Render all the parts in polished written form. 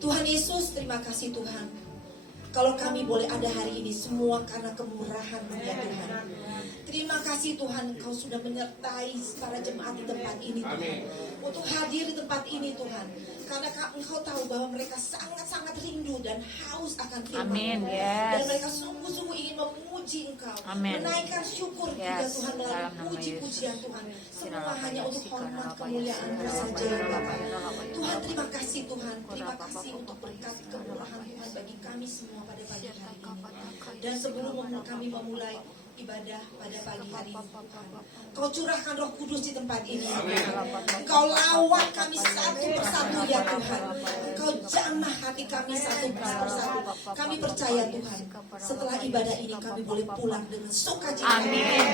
Tuhan Yesus, terima kasih Tuhan. Kalau kami boleh ada hari ini, semua karena kemurahan-Mu ya Tuhan. Terima kasih Tuhan, Engkau sudah menyertai para jemaat di tempat ini Tuhan. Untuk hadir di tempat ini Tuhan. Karena Engkau tahu bahwa mereka sangat-sangat rindu dan haus akan firman-Mu. Dan mereka sungguh-sungguh ingin memuji Engkau. Menaikkan syukur juga Tuhan melalui puji-pujian Tuhan. Semua hanya untuk hormat kemuliaan-Mu saja ya Bapa. Tuhan terima kasih Tuhan. Terima kasih untuk berkat kemurahan Tuhan bagi kami semua pada pagi hari ini. Dan sebelum kami memulai ibadah pada pagi hari ini Tuhan, Kau curahkan Roh Kudus di tempat ini. Engkau lawat kami satu persatu ya Tuhan. Engkau jamah hati kami satu persatu. Kami percaya Tuhan, setelah ibadah ini kami boleh pulang dengan sukacita.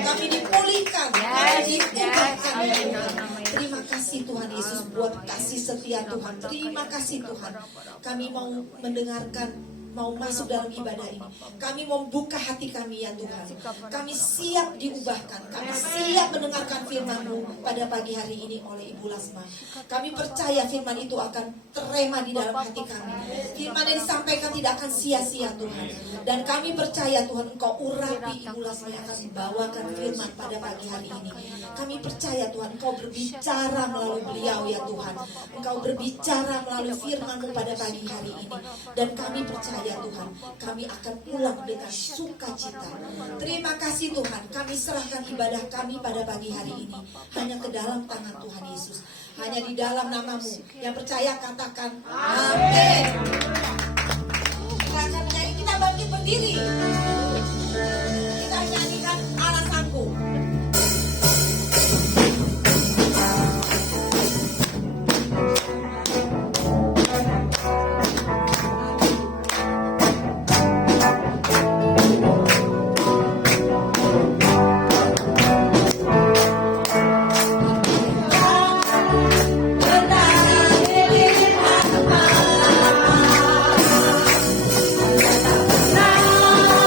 Kami dipulihkan, kami diubahkan ya Tuhan. Terima kasih Tuhan Yesus buat kasih setia Tuhan. Terima kasih Tuhan. Kami mau mendengarkan, mau masuk dalam ibadah ini. Kami mau buka hati kami ya Tuhan. Kami siap diubahkan. Kami siap mendengarkan firman-Mu pada pagi hari ini oleh Ibu Lasma. Kami percaya firman itu akan terema di dalam hati kami. Firman yang disampaikan tidak akan sia-sia Tuhan. Dan kami percaya Tuhan, Engkau urapi Ibu Lasma yang akan membawakan firman pada pagi hari ini. Kami percaya Tuhan, Engkau berbicara melalui beliau ya Tuhan. Engkau berbicara melalui firman-Mu pada pagi hari ini. Dan kami percaya ya Tuhan, kami akan pulang dengan sukacita. Terima kasih Tuhan, kami serahkan ibadah kami pada pagi hari ini hanya ke dalam tangan Tuhan Yesus. Hanya di dalam nama-Mu. Yang percaya katakan amin. Kita bangkit berdiri. Kita nyanyikan alasanku. Nah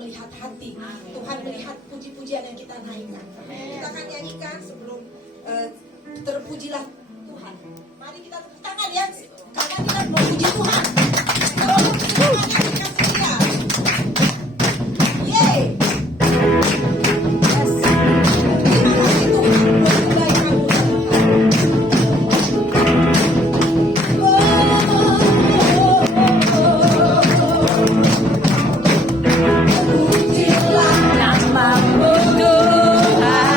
melihat hati. Tuhan melihat puji-pujian yang kita naikkan. Kita akan nyanyikan sebelum terpujilah Tuhan. Mari kita tepuk tangan ya, karena kita mau puji Tuhan. Tolong tangannya dikasih dia. Yeay. Yes. Terima kasih Tuhan buat kebaikan-Mu ya Tuhan. Pujilah nama-Mu Tuhan.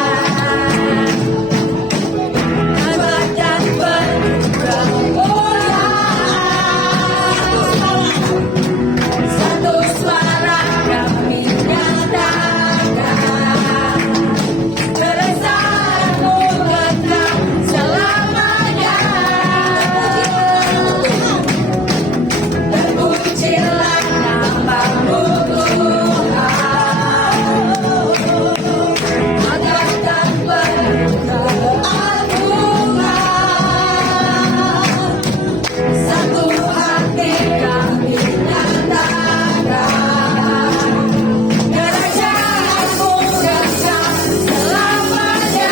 Hebat dan satu suara kami nyatakan keresahan-Mu kekal selamanya. Terpujilah nama-Mu Tuhan. Agar tak penuh keagungan, satu hati kami nyatakan kerajaan-Mu kekal selamanya.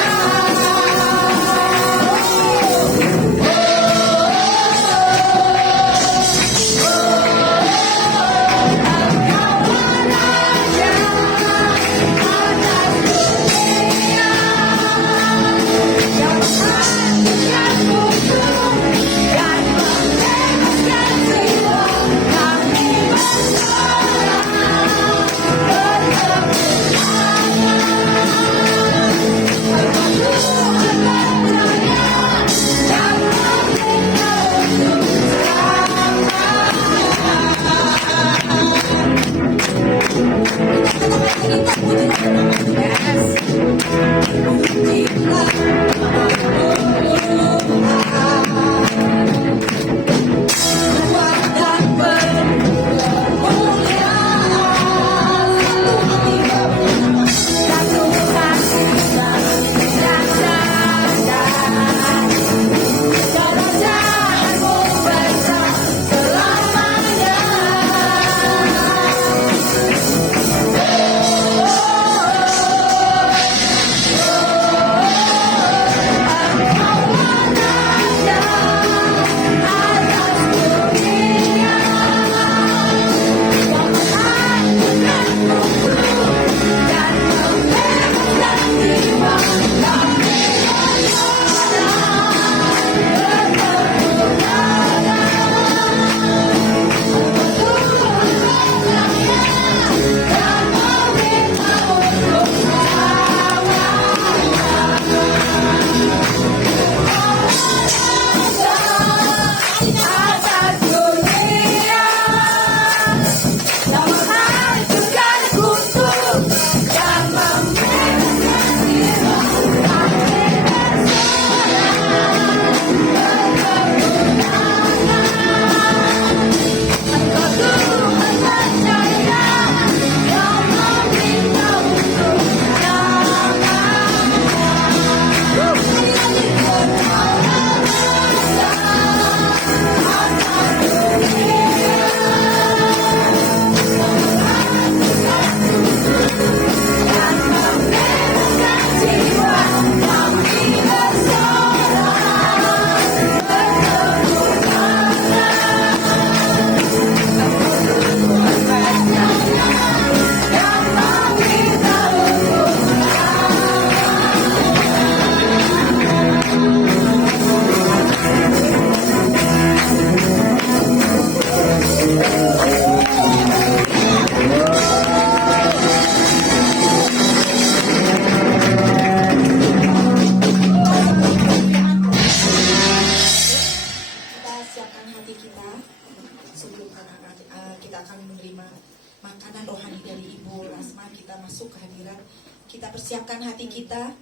Kita persiapkan hati kita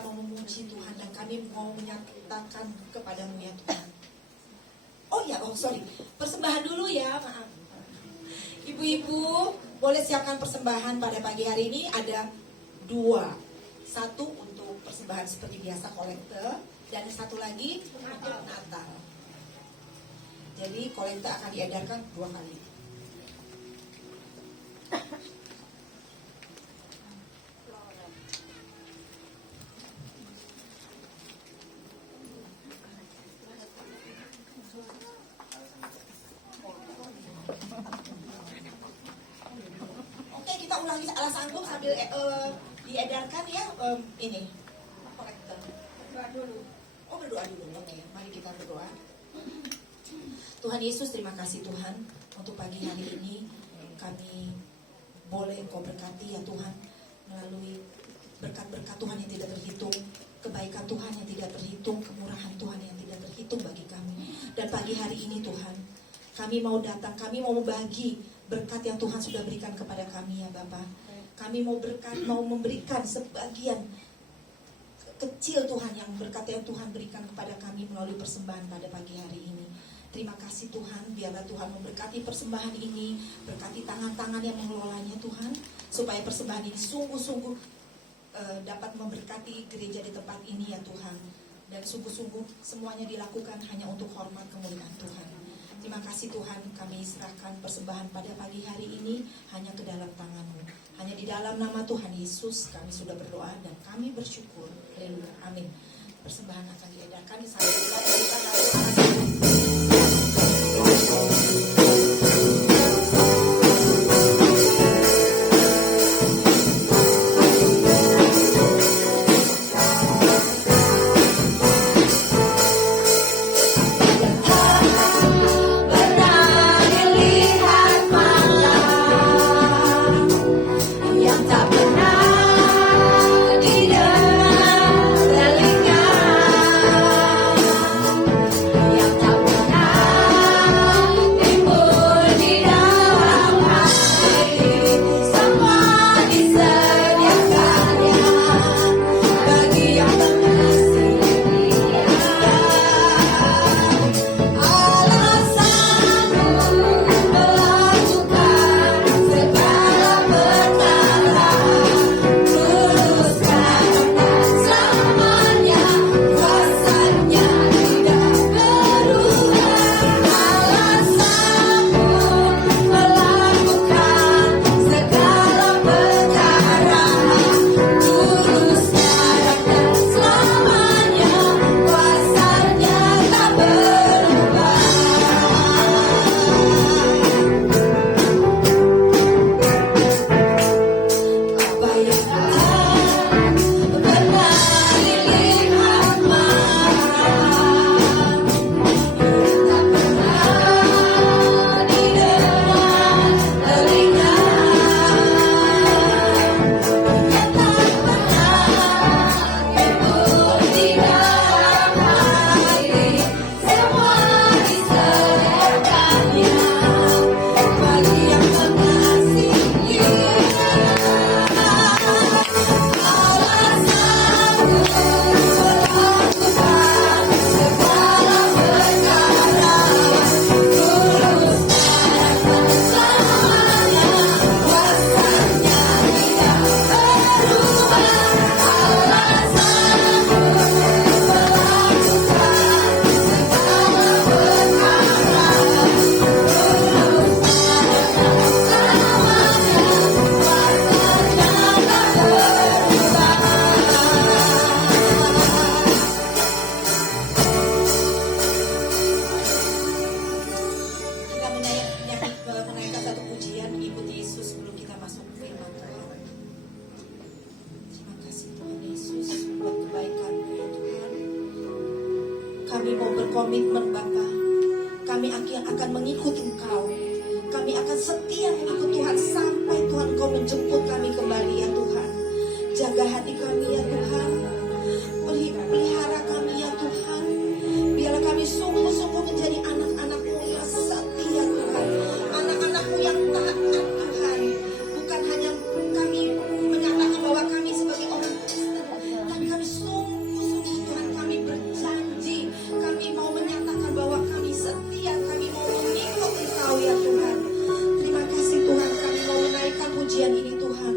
mau memuji Tuhan dan kami mau menyatakan kepadamu ya Tuhan. Sorry, persembahan dulu ya, maaf. Ibu-ibu boleh siapkan persembahan pada pagi hari ini, ada 2. Satu untuk persembahan seperti biasa kolekte, dan satu lagi untuk Natal. Jadi kolekte akan diedarkan 2 kali. Pas Anggung sambil diedarkan ya ini korektor. Berdoa dulu. Oh berdoa dulu. Oke, mari kita berdoa. Tuhan Yesus, terima kasih Tuhan untuk pagi hari ini kami boleh Engkau berkati ya Tuhan melalui berkat-berkat Tuhan yang tidak terhitung, kebaikan Tuhan yang tidak terhitung, kemurahan Tuhan yang tidak terhitung bagi kami. Dan pagi hari ini Tuhan, kami mau datang, kami mau membagi berkat yang Tuhan sudah berikan kepada kami ya Bapa. Kami mau memberikan sebagian kecil Tuhan yang berkat yang Tuhan berikan kepada kami melalui persembahan pada pagi hari ini. Terima kasih Tuhan, biarlah Tuhan memberkati persembahan ini, berkati tangan-tangan yang mengelolanya Tuhan, supaya persembahan ini sungguh-sungguh dapat memberkati gereja di tempat ini ya Tuhan. Dan sungguh-sungguh semuanya dilakukan hanya untuk hormat kemuliaan Tuhan. Terima kasih Tuhan, kami serahkan persembahan pada pagi hari ini hanya ke dalam tangan-Mu. Hanya di dalam nama Tuhan Yesus kami sudah berdoa dan kami bersyukur. Haleluya, amin. Persembahan akan diedarkan di sana. Kami mau berkomitmen Bapa. Kami akan mengikut Engkau. Kami akan setia mengikut Tuhan sampai Tuhan Engkau menjemput kami kembali ya Tuhan. Jaga hati kami ya Tuhan. Pelihara kami ya Tuhan. Biarlah kami sungguh-sungguh menjadi anak-anak-Mu yang setia Tuhan. Anak-anak-Mu yang taat Tuhan. Bukan hanya kami menyatakan bahwa kami sebagai orang Kristen, tapi kami sungguh-sungguh Tuhan, kami berjanji, kami mau menyatakan bahwa kami setia, kami mau mengikut Engkau ya Tuhan. Terima kasih Tuhan, kami mau menaikkan pujian ini Tuhan.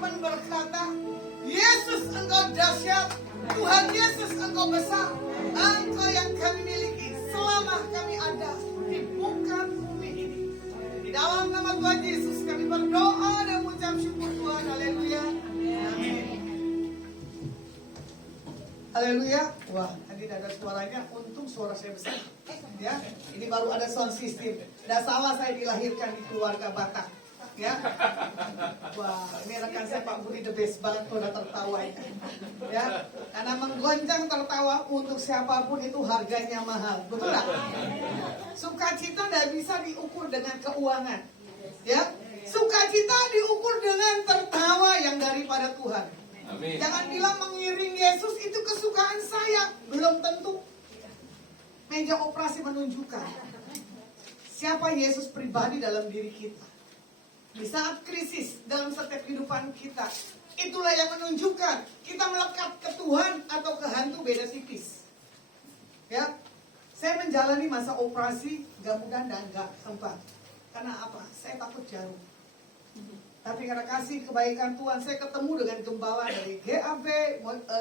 cuma berkata, Yesus engkau dahsyat, Tuhan Yesus engkau besar, engkau yang kami miliki selama kami ada di muka bumi ini. Di dalam nama Tuhan Yesus kami berdoa dan mengucap syukur Tuhan. Haleluya. Amin. Haleluya. Wah, tadi ada suaranya, untung suara saya besar. Ya, ini baru ada sound system. Tidak salah saya dilahirkan di keluarga Batak. Ya, wah, ini rekan saya Pak Budi the best banget kalau udah tertawa ya, karena menggoncang tertawa untuk siapapun itu harganya mahal, betul nggak? Sukacita tidak bisa diukur dengan keuangan, ya. Sukacita diukur dengan tertawa yang daripada Tuhan. Amin. Jangan bilang mengiring Yesus itu kesukaan saya, belum tentu. Meja operasi menunjukkan siapa Yesus pribadi dalam diri kita. Di saat krisis dalam setiap kehidupan kita, itulah yang menunjukkan kita melekat ke Tuhan atau ke hantu, beda tipis. Ya, saya menjalani masa operasi gak mudah dan gak gampang. Karena apa? Saya takut jarum. Tapi karena kasih kebaikan Tuhan, saya ketemu dengan gembala dari GAP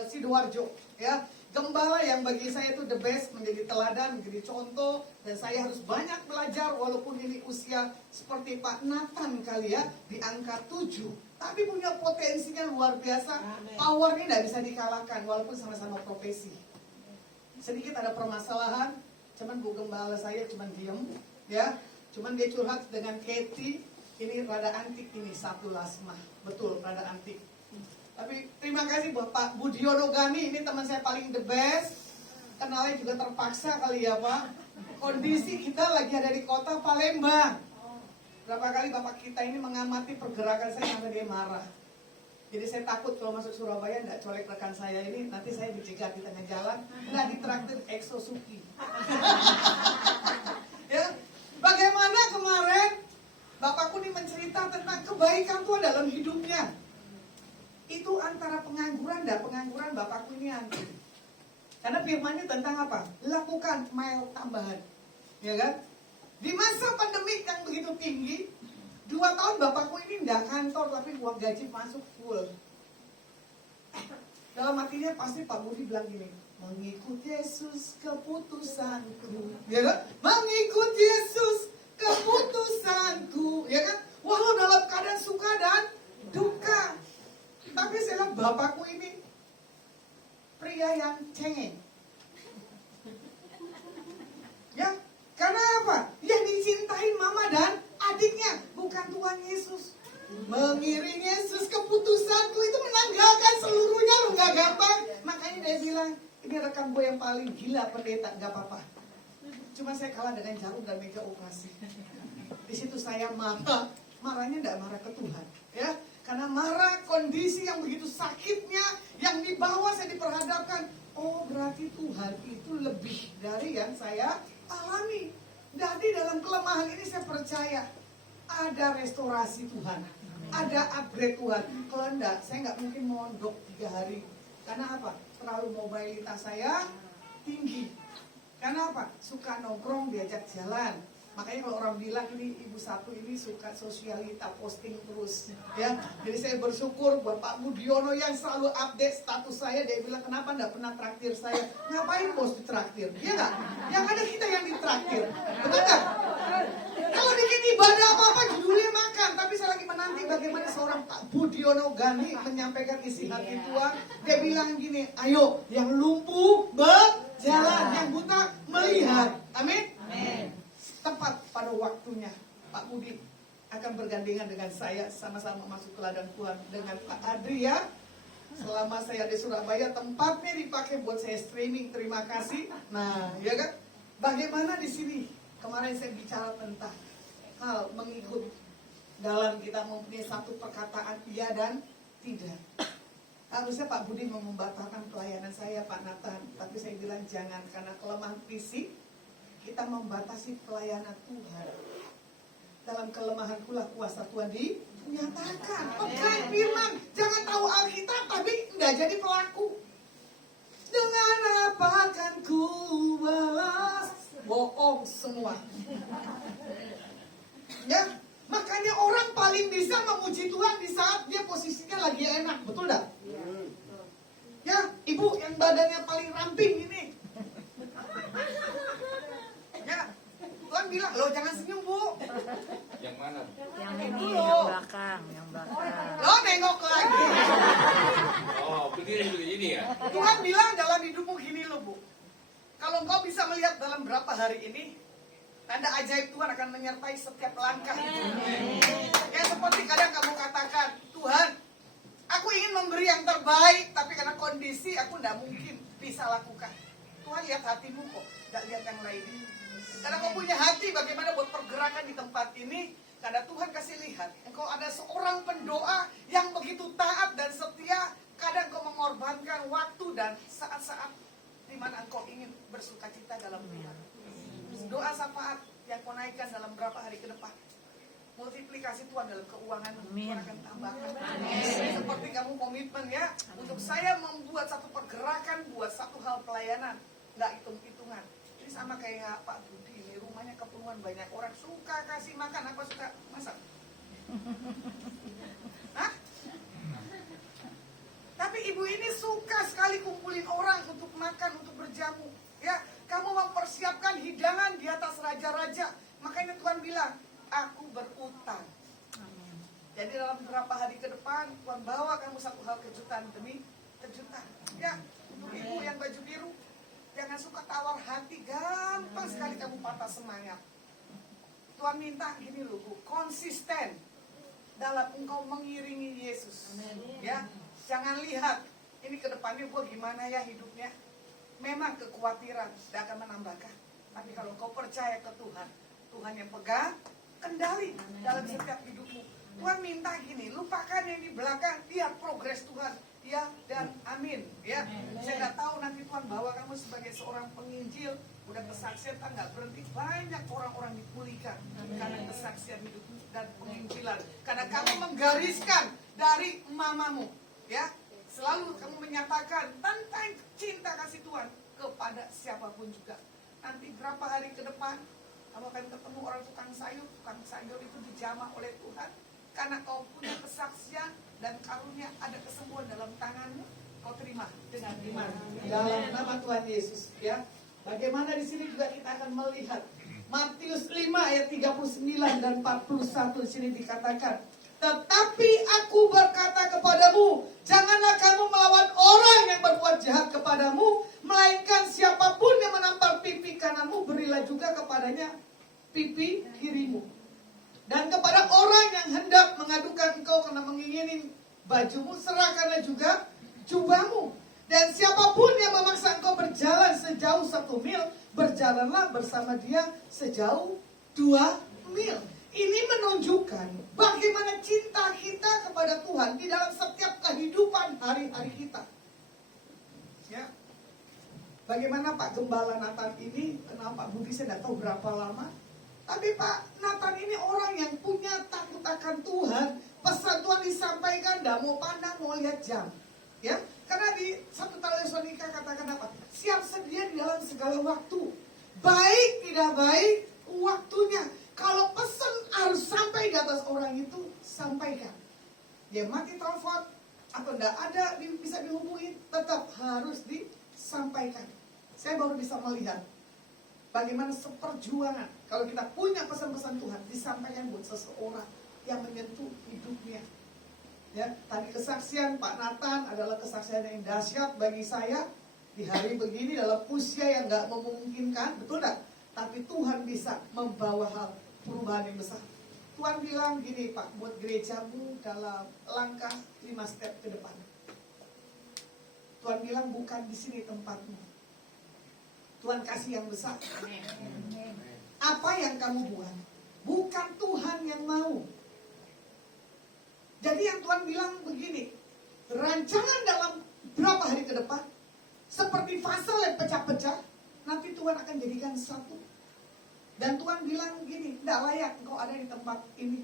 Sidoarjo. Ya, gembala yang bagi saya itu the best, menjadi teladan, menjadi contoh. Dan saya harus banyak belajar walaupun ini usia seperti Pak Nathan kali ya, di angka 7. Tapi punya potensinya luar biasa. Powernya tidak bisa dikalahkan walaupun sama-sama profesi. Sedikit ada permasalahan, cuman Bu Gembala saya cuman diem. Ya, cuman dia curhat dengan Katie, ini rada antik ini satu lasma. Betul, rada antik. Tapi terima kasih Bapak Budiono Gani, ini teman saya paling the best. Kenalnya juga terpaksa kali ya Pak. Kondisi kita lagi ada di kota Palembang. Berapa kali Bapak kita ini mengamati pergerakan saya sampai dia marah. Jadi saya takut kalau masuk Surabaya nggak colek rekan saya ini, nanti saya dicegat di tengah jalan, nggak ditraktir Exosuki. Ya, bagaimana kemarin Bapakku ini mencerita tentang kebaikan Tuhan dalam hidupnya. Itu antara pengangguran dan pengangguran Bapakku ini anti. Karena firmannya tentang apa? Lakukan mile tambahan. Ya kan? Di masa pandemik yang begitu tinggi, 2 tahun Bapakku ini tidak kantor, tapi uang gaji masuk full. Dalam hatinya pasti Pak Budi bilang gini, mengikut Yesus keputusanku. Ya kan? Mengikut Yesus keputusanku. Ya kan? Walau dalam keadaan suka dan duka. Tapi saya lihat Bapakku ini pria yang cengeng. Ya, karena apa? Yang dicintai mama dan adiknya, bukan Tuhan Yesus. Mengiring Yesus keputusanku itu menanggalkan seluruhnya, lu gak gampang. Makanya dia bilang, ini rekan gue yang paling gila pendeta, gak apa-apa. Cuma saya kalah dengan jarum dan meja operasi. Di situ saya marah, marahnya gak marah ke Tuhan, ya. Karena marah kondisi yang begitu sakitnya, yang di bawah saya diperhadapkan. Oh berarti Tuhan itu lebih dari yang saya alami. Jadi dalam kelemahan ini saya percaya ada restorasi Tuhan, ada upgrade Tuhan. Kalau enggak, saya nggak mungkin mondok 3 hari. Karena apa? Terlalu mobilitas saya tinggi. Karena apa? Suka nongkrong, diajak jalan. Makanya kalau orang bilang ini ibu satu ini suka sosialita, posting terus, ya. Jadi saya bersyukur buat Pak Budiono yang selalu update status saya. Dia bilang kenapa enggak pernah traktir saya? Ngapain bos ditraktir? Iya nggak? Yang ada kita yang ditraktir, betul nggak? Kalau bikin ibadah apa-apa judulnya makan, tapi saya lagi menanti bagaimana seorang Pak Budiono Gani menyampaikan isi hati Tuhan. Dia bilang gini, ayo yang lumpuh berjalan, yang buta melihat. Amin. Amin. Tepat pada waktunya Pak Budi akan bergandengan dengan saya sama-sama masuk ke ladang Tuhan dengan Pak Adri ya. Selama saya di Surabaya tempatnya dipakai buat saya streaming, terima kasih. Nah, ya kan? Bagaimana di sini? Kemarin saya bicara tentang hal mengikut dalam kita mempunyai satu perkataan iya dan tidak. Harusnya Pak Budi mau membatalkan pelayanan saya, Pak Nathan, tapi saya bilang jangan, karena kelemahan fisik kita membatasi pelayanan Tuhan. Dalam kelemahan pula kuasa Tuhan dinyatakan. Pegang firman, jangan tahu Alkitab tapi enggak jadi pelaku. Dengan apa akan ku balas? Bohong semua. Ya, makanya orang paling paling bisa memuji Tuhan di saat dia posisinya lagi enak, betul dah? Ya, ibu yang badannya paling ramping ini. Ya, Tuhan bilang, loh jangan senyum bu. Yang mana? Yang ini, yang belakang, yang belakang. Lo nengok lagi. Oh, begini ya. Tuhan bilang dalam hidupmu gini loh bu. Kalau engkau bisa melihat dalam berapa hari ini, tanda ajaib Tuhan akan menyertai setiap langkah itu. Ya seperti kadang kamu katakan, Tuhan, aku ingin memberi yang terbaik, tapi karena kondisi aku tidak mungkin bisa lakukan. Tuhan lihat hatimu kok, tidak lihat yang lain. Karena kau punya hati bagaimana buat pergerakan di tempat ini. Karena Tuhan kasih lihat, engkau ada seorang pendoa yang begitu taat dan setia. Kadang kau mengorbankan waktu dan saat-saat di mana engkau ingin bersuka cita dalam Tuhan. Doa syafaat yang kau naikkan dalam berapa hari ke depan. Multiplikasi Tuhan dalam keuangan Tuhan akan tambahkan. Seperti kamu komitmen ya, untuk saya membuat satu pergerakan, buat satu hal pelayanan, nggak hitung-hitungan. Ini sama kayak Pak Budi, ini rumahnya keperluan banyak orang, suka kasih makan, apa suka masak? Hah? Tapi ibu ini suka sekali kumpulin orang untuk makan, untuk berjamu. Ya, kamu mempersiapkan hidangan di atas raja-raja. Makanya Tuhan bilang, aku berutang. Jadi dalam beberapa hari ke depan, Tuhan bawa kamu satu hal kejutan demi kejutan. Ya, untuk ibu yang baju biru, jangan suka tawar hati, gampang sekali kamu patah semangat. Tuhan minta gini loh bu, konsisten dalam engkau mengiringi Yesus. Ya, jangan lihat ini ke depannya gue gimana ya hidupnya. Memang kekhawatiran tidak akan menambahkan. Tapi kalau kau percaya ke Tuhan, Tuhan yang pegang kendali dalam setiap hidupmu. Tuhan minta gini, lupakan yang di belakang, lihat progres Tuhan. Ya dan amin. Ya, saya nggak tahu nanti Tuhan bawa kamu sebagai seorang penginjil, udah kesaksian kan nggak berhenti, banyak orang-orang dipulihkan karena kesaksian hidup dan penginjilan. Karena kamu menggariskan dari mamamu, ya. Selalu kamu menyatakan tentang cinta kasih Tuhan kepada siapapun juga. Nanti berapa hari ke depan kamu akan ketemu orang tukang sayur itu dijamah oleh Tuhan. Karena kau punya kesaksian dan karunia ada kesembuhan dalam tanganmu, kau terima dengan iman. Dalam nama Tuhan Yesus, ya. Bagaimana di sini juga kita akan melihat Matius 5 ayat 39 dan 41 di sini dikatakan, tetapi aku berkata kepadamu, janganlah kamu melawan orang yang berbuat jahat kepadamu, melainkan siapapun yang menampar pipi kananmu, berilah juga kepadanya pipi kirimu. Dan kepada orang yang hendak mengadukan engkau karena mengingini bajumu, serahkanlah juga jubahmu. Dan siapapun yang memaksa engkau berjalan sejauh 1 mil, berjalanlah bersama dia sejauh 2 mil. Ini menunjukkan bagaimana cinta kita kepada Tuhan di dalam setiap kehidupan hari-hari kita. Ya. Bagaimana Pak Gembala Nathan ini, kenal Pak Budi saya tidak tahu berapa lama. Tapi Pak Nathan ini orang yang punya takut akan Tuhan. Pesan Tuhan disampaikan, tidak mau pandang, mau lihat jam. Ya, karena di 1 Tesalonika katakan apa? Siap sedia di dalam segala waktu. Baik tidak baik, waktunya. Kalau pesan harus sampai di atas orang itu, sampaikan. Dia mati telepon atau tidak ada bisa dihubungi, tetap harus disampaikan. Saya baru bisa melihat bagaimana seperjuangan kalau kita punya pesan-pesan Tuhan disampaikan buat seseorang yang menyentuh hidupnya. Ya, tadi kesaksian Pak Nathan adalah kesaksian yang dahsyat bagi saya di hari begini dalam usia yang nggak memungkinkan, betul tak? Tapi Tuhan bisa membawa hal perubahan yang besar. Tuhan bilang gini Pak, buat gerejamu dalam langkah 5 step ke depan. Tuhan bilang bukan di sini tempatmu. Tuhan kasih yang besar. Apa yang kamu buat? Bukan Tuhan yang mau. Jadi yang Tuhan bilang begini, rancangan dalam berapa hari ke depan, seperti fase yang pecah-pecah, nanti Tuhan akan jadikan satu. Dan Tuhan bilang gini, tidak layak engkau ada di tempat ini.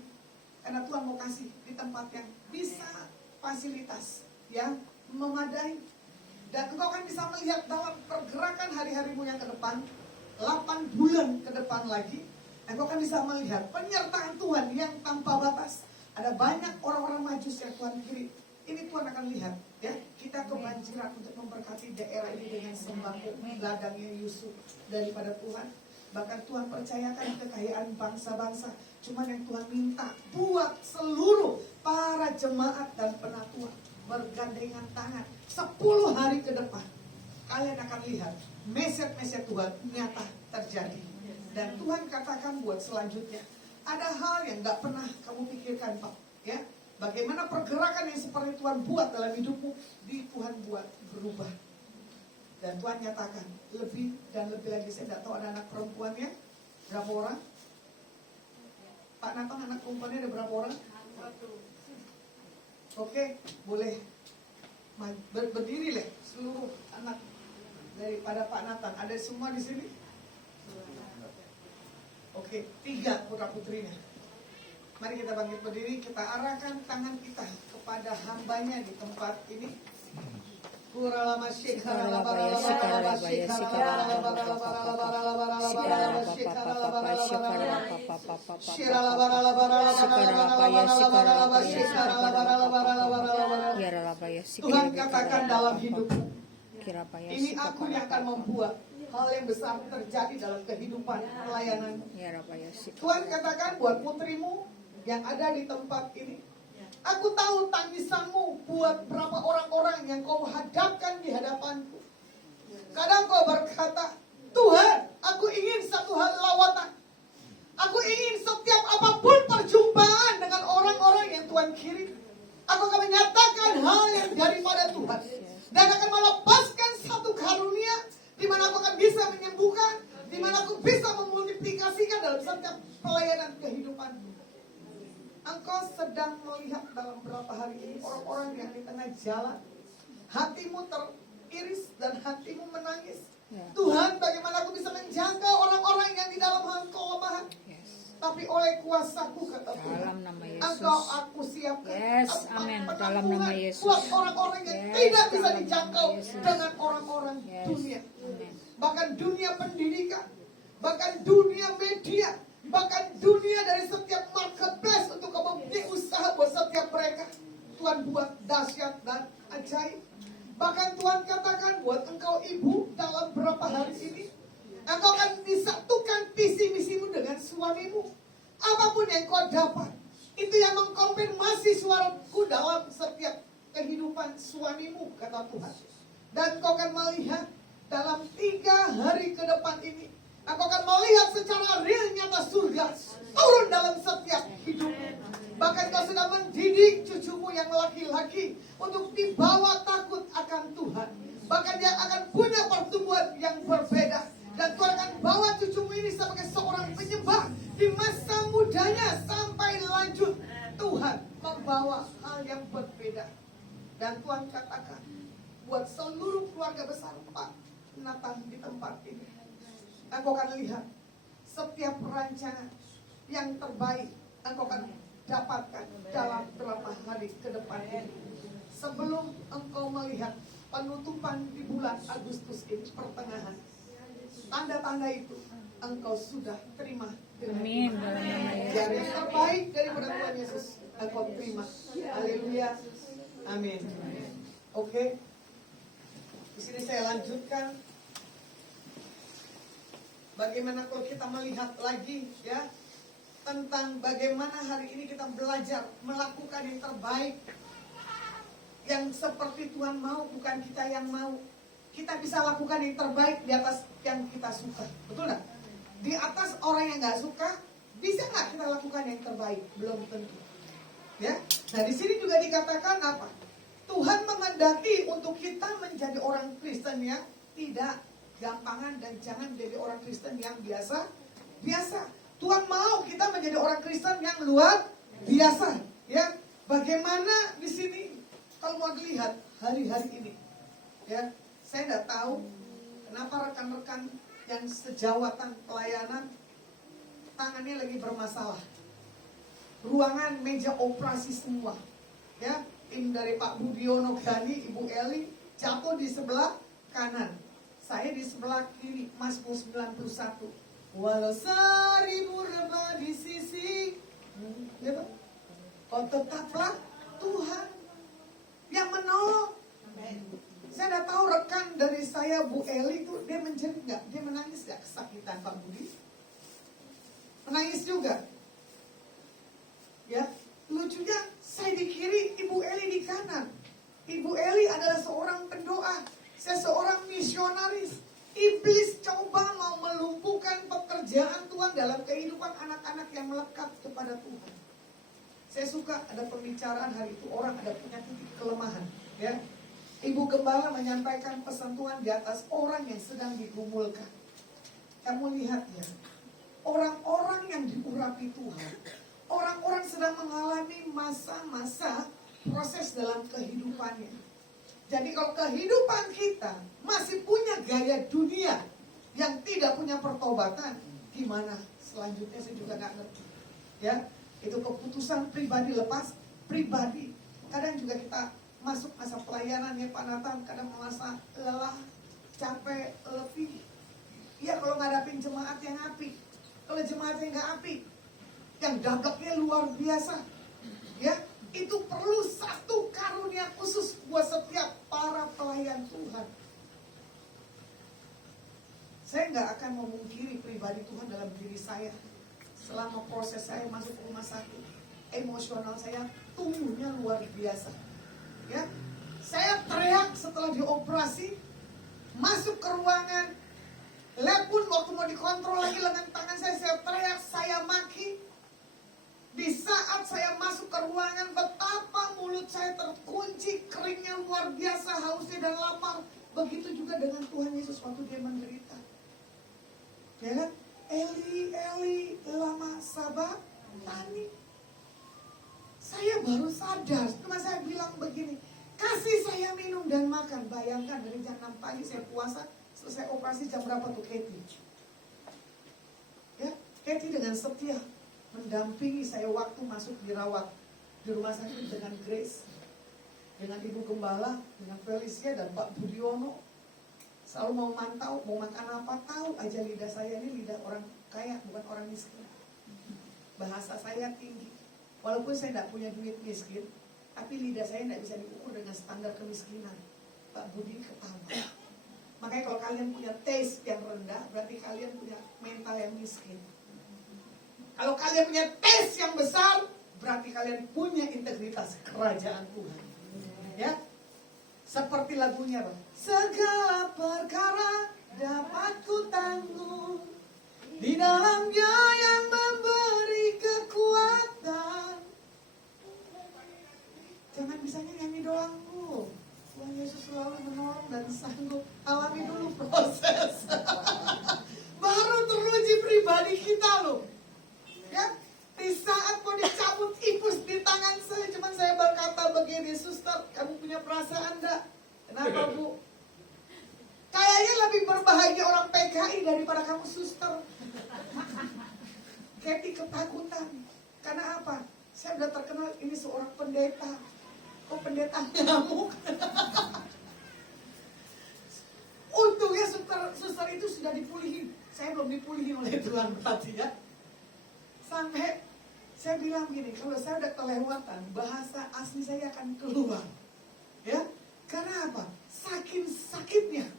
Karena Tuhan mau kasih di tempat yang bisa fasilitas, yang memadai. Dan engkau akan bisa melihat dalam pergerakan hari-harimu yang ke depan, 8 bulan ke depan lagi, engkau akan bisa melihat penyertaan Tuhan yang tanpa batas. Ada banyak orang-orang majus yang Tuhan kirim. Ini Tuhan akan lihat, ya. Kita kebanjiran untuk memberkati daerah ini dengan sembako ladangnya Yusuf daripada Tuhan. Bahkan Tuhan percayakan kekayaan bangsa-bangsa. Cuman yang Tuhan minta buat seluruh para jemaat dan penatua bergandengan tangan 10 hari ke depan. Kalian akan lihat meset-meset Tuhan nyata terjadi. Dan Tuhan katakan buat selanjutnya, ada hal yang gak pernah kamu pikirkan, Pak, ya. Bagaimana pergerakan yang seperti Tuhan buat dalam hidupmu, Tuhan buat berubah. Dan Tuhan nyatakan lebih dan lebih lagi. Saya tidak tahu ada anak perempuannya berapa orang. Pak Nathan, anak perempuannya ada berapa orang? Oke, boleh berdiri lah seluruh anak daripada Pak Nathan. Ada semua di sini? Oke, 3 putra putrinya. Mari kita bangkit berdiri, kita arahkan tangan kita kepada hambanya di tempat ini. Kuralama shekara la bara la bara la shekara la bara la bara la bara la bara la bara la shekara la bara la bara la shekara la bara la bara la bara la bara la bara la shekara la bara la bara la bara la bara. Tuhan katakan dalam hidupmu, ini aku yang akan membuat hal yang besar terjadi dalam kehidupan pelayanan. Tuhan katakan buat putrimu yang ada di tempat ini, aku tahu tangisanmu buat berapa orang-orang yang kau hadapkan di hadapanku. Kadang kau berkata, Tuhan, aku ingin satu hal lawatan. Aku ingin setiap apapun perjumpaan dengan orang-orang yang Tuhan kirim, aku akan menyatakan hal yang daripada Tuhan. Dan akan melepaskan satu karunia di mana aku akan bisa menyembuhkan, di mana aku bisa memultiplikasikan dalam setiap pelayanan kehidupanmu. Engkau sedang melihat dalam beberapa hari ini orang-orang yang di tengah jalan, hatimu teriris dan hatimu menangis. Tuhan, bagaimana aku bisa menjangkau orang-orang yang di dalam hal kelemahan? Tapi oleh kuasaku, kata Tuhan, Engkau aku siapkan. Amin. Dalam nama Yesus. Buat orang-orang yang tidak bisa dijangkau dengan orang-orang dunia. Bahkan dunia pendidikan, bahkan dunia media, bahkan dunia dari setiap marketplace untuk mempunyai usaha buat setiap mereka. Tuhan buat dahsyat dan ajaib. Bahkan Tuhan katakan buat engkau ibu dalam beberapa hari ini, engkau akan disatukan visi misimu dengan suamimu. Apapun yang kau dapat, itu yang mengkonfirmasi suaraku dalam setiap kehidupan suamimu, kata Tuhan. Dan kau akan melihat dalam 3 hari ke depan ini, aku akan melihat secara real nyata surga turun dalam setiap hidupmu. Bahkan kau sedang mendidik cucumu yang laki-laki untuk dibawa takut akan Tuhan. Bahkan dia akan punya pertumbuhan yang berbeda. Dan Tuhan akan bawa cucumu ini sebagai seorang penyembah di masa mudanya sampai lanjut. Tuhan membawa hal yang berbeda. Dan Tuhan katakan buat seluruh keluarga besar Pak Nathan di tempat ini, engkau akan lihat setiap perancangan yang terbaik engkau akan dapatkan dalam beberapa hari ke depan ini. Sebelum engkau melihat penutupan di bulan Agustus ini pertengahan, tanda-tanda itu engkau sudah terima. Amin. Yang terbaik daripada Tuhan Yesus engkau terima. Haleluya. Amin. Oke. Di sini saya lanjutkan. Bagaimana kalau kita melihat lagi ya tentang bagaimana hari ini kita belajar melakukan yang terbaik, yang seperti Tuhan mau, bukan kita yang mau. Kita bisa lakukan yang terbaik di atas yang kita suka, betul nggak? Di atas orang yang nggak suka, bisa nggak kita lakukan yang terbaik? Belum tentu. Ya, nah di sini juga dikatakan apa? Tuhan menghendaki untuk kita menjadi orang Kristen yang tidak gampangan dan jangan menjadi orang Kristen yang biasa. Tuhan mau kita menjadi orang Kristen yang luar biasa. Ya, bagaimana di sini kalau mau dilihat hari-hari ini, ya, saya tidak tahu kenapa rekan-rekan yang sejawatan pelayanan tangannya lagi bermasalah. Ruangan meja operasi semua, ya, tim dari Pak Budiono Gani, Ibu Eli jatuh di sebelah kanan. Saya di sebelah kiri, Mazmur 91. Walau 1000 rebah di sisi, gitu. Oh tetaplah Tuhan yang menolong. Saya udah tahu rekan dari saya Bu Eli itu dia menjerit nggak? Dia menangis nggak kesakitan Pak Budi? Menangis juga. Ya, lucunya saya di kiri, Ibu Eli di kanan. Ibu Eli adalah seorang pendoa, saya seorang misionaris. Iblis coba mau melumpuhkan pekerjaan Tuhan dalam kehidupan anak-anak yang melekat kepada Tuhan. Saya suka ada pembicaraan hari itu, orang ada punya titik kelemahan, ya. Ibu Gembala menyampaikan pesan Tuhan di atas orang yang sedang digumulkan. Kamu lihat ya, orang-orang yang diurapi Tuhan, orang-orang sedang mengalami masa-masa proses dalam kehidupannya. Jadi kalau kehidupan kita masih punya gaya dunia yang tidak punya pertobatan, gimana selanjutnya saya juga nggak ngerti. Ya, itu keputusan pribadi, lepas pribadi. Kadang juga kita masuk masa pelayanan ya Pak Nathan, kadang merasa lelah, capek, letih. Ya kalau ngadapin jemaat yang apik, kalau jemaat yang nggak apik, yang dableknya luar biasa, ya itu perlu satu karunia khusus buat setiap para pelayan Tuhan. Saya nggak akan memungkiri pribadi Tuhan dalam diri saya. Selama proses saya masuk rumah sakit, emosional saya tumbuhnya luar biasa. Ya, saya teriak setelah dioperasi, masuk ke ruangan, lab pun waktu mau dikontrol lagi lengan tangan saya teriak, saya maki. Di saat saya masuk ke ruangan, betapa mulut saya terkunci, keringnya luar biasa, hausnya dan lapar. Begitu juga dengan Tuhan Yesus waktu dia menderita. Ya kan? Eli, Eli, lama sabachthani. Saya baru sadar, cuma saya bilang begini, kasih saya minum dan makan. Bayangkan dari jam 6 pagi saya puasa, selesai operasi jam berapa tuh Katie? Ya, Katie dengan setia mendampingi saya waktu masuk dirawat di rumah sakit dengan Grace, dengan Ibu Gembala, dengan Felicia dan Pak Budiono. Selalu mau mantau, mau makan apa, tahu aja lidah saya ini lidah orang kaya, bukan orang miskin. Bahasa saya tinggi. Walaupun saya tidak punya duit miskin, tapi lidah saya tidak bisa diukur dengan standar kemiskinan. Pak Budi ketawa. Makanya kalau kalian punya taste yang rendah, berarti kalian punya mental yang miskin. Kalau kalian punya taste yang besar, berarti kalian punya integritas kerajaan Tuhan. Ya, seperti lagunya, Bang. Segala perkara dapat ku tanggung di dalam Dia yang memberi kekuatan. Jangan bisanya nyanyi doang, Bu. Tuhan Yesus selalu menolong dan sanggup. Alami dulu proses. Baru teruji pribadi kita loh. Ya, di saat mau dicabut ipus di tangan saya, cuman saya berkata begini, suster, kamu punya perasaan enggak? Kenapa, Bu? Kayaknya lebih berbahagia orang PKI daripada kamu, suster. Katie ketakutan. Karena apa? Saya udah terkenal ini seorang pendeta. Kok pendeta nyamuk? Untungnya suster itu sudah dipulihin. Saya belum dipulihin oleh Tuhan berarti ya. Sampai saya bilang gini, kalau saya udah kelewatan, bahasa asli saya akan keluar. Ya, karena apa? Saking sakitnya.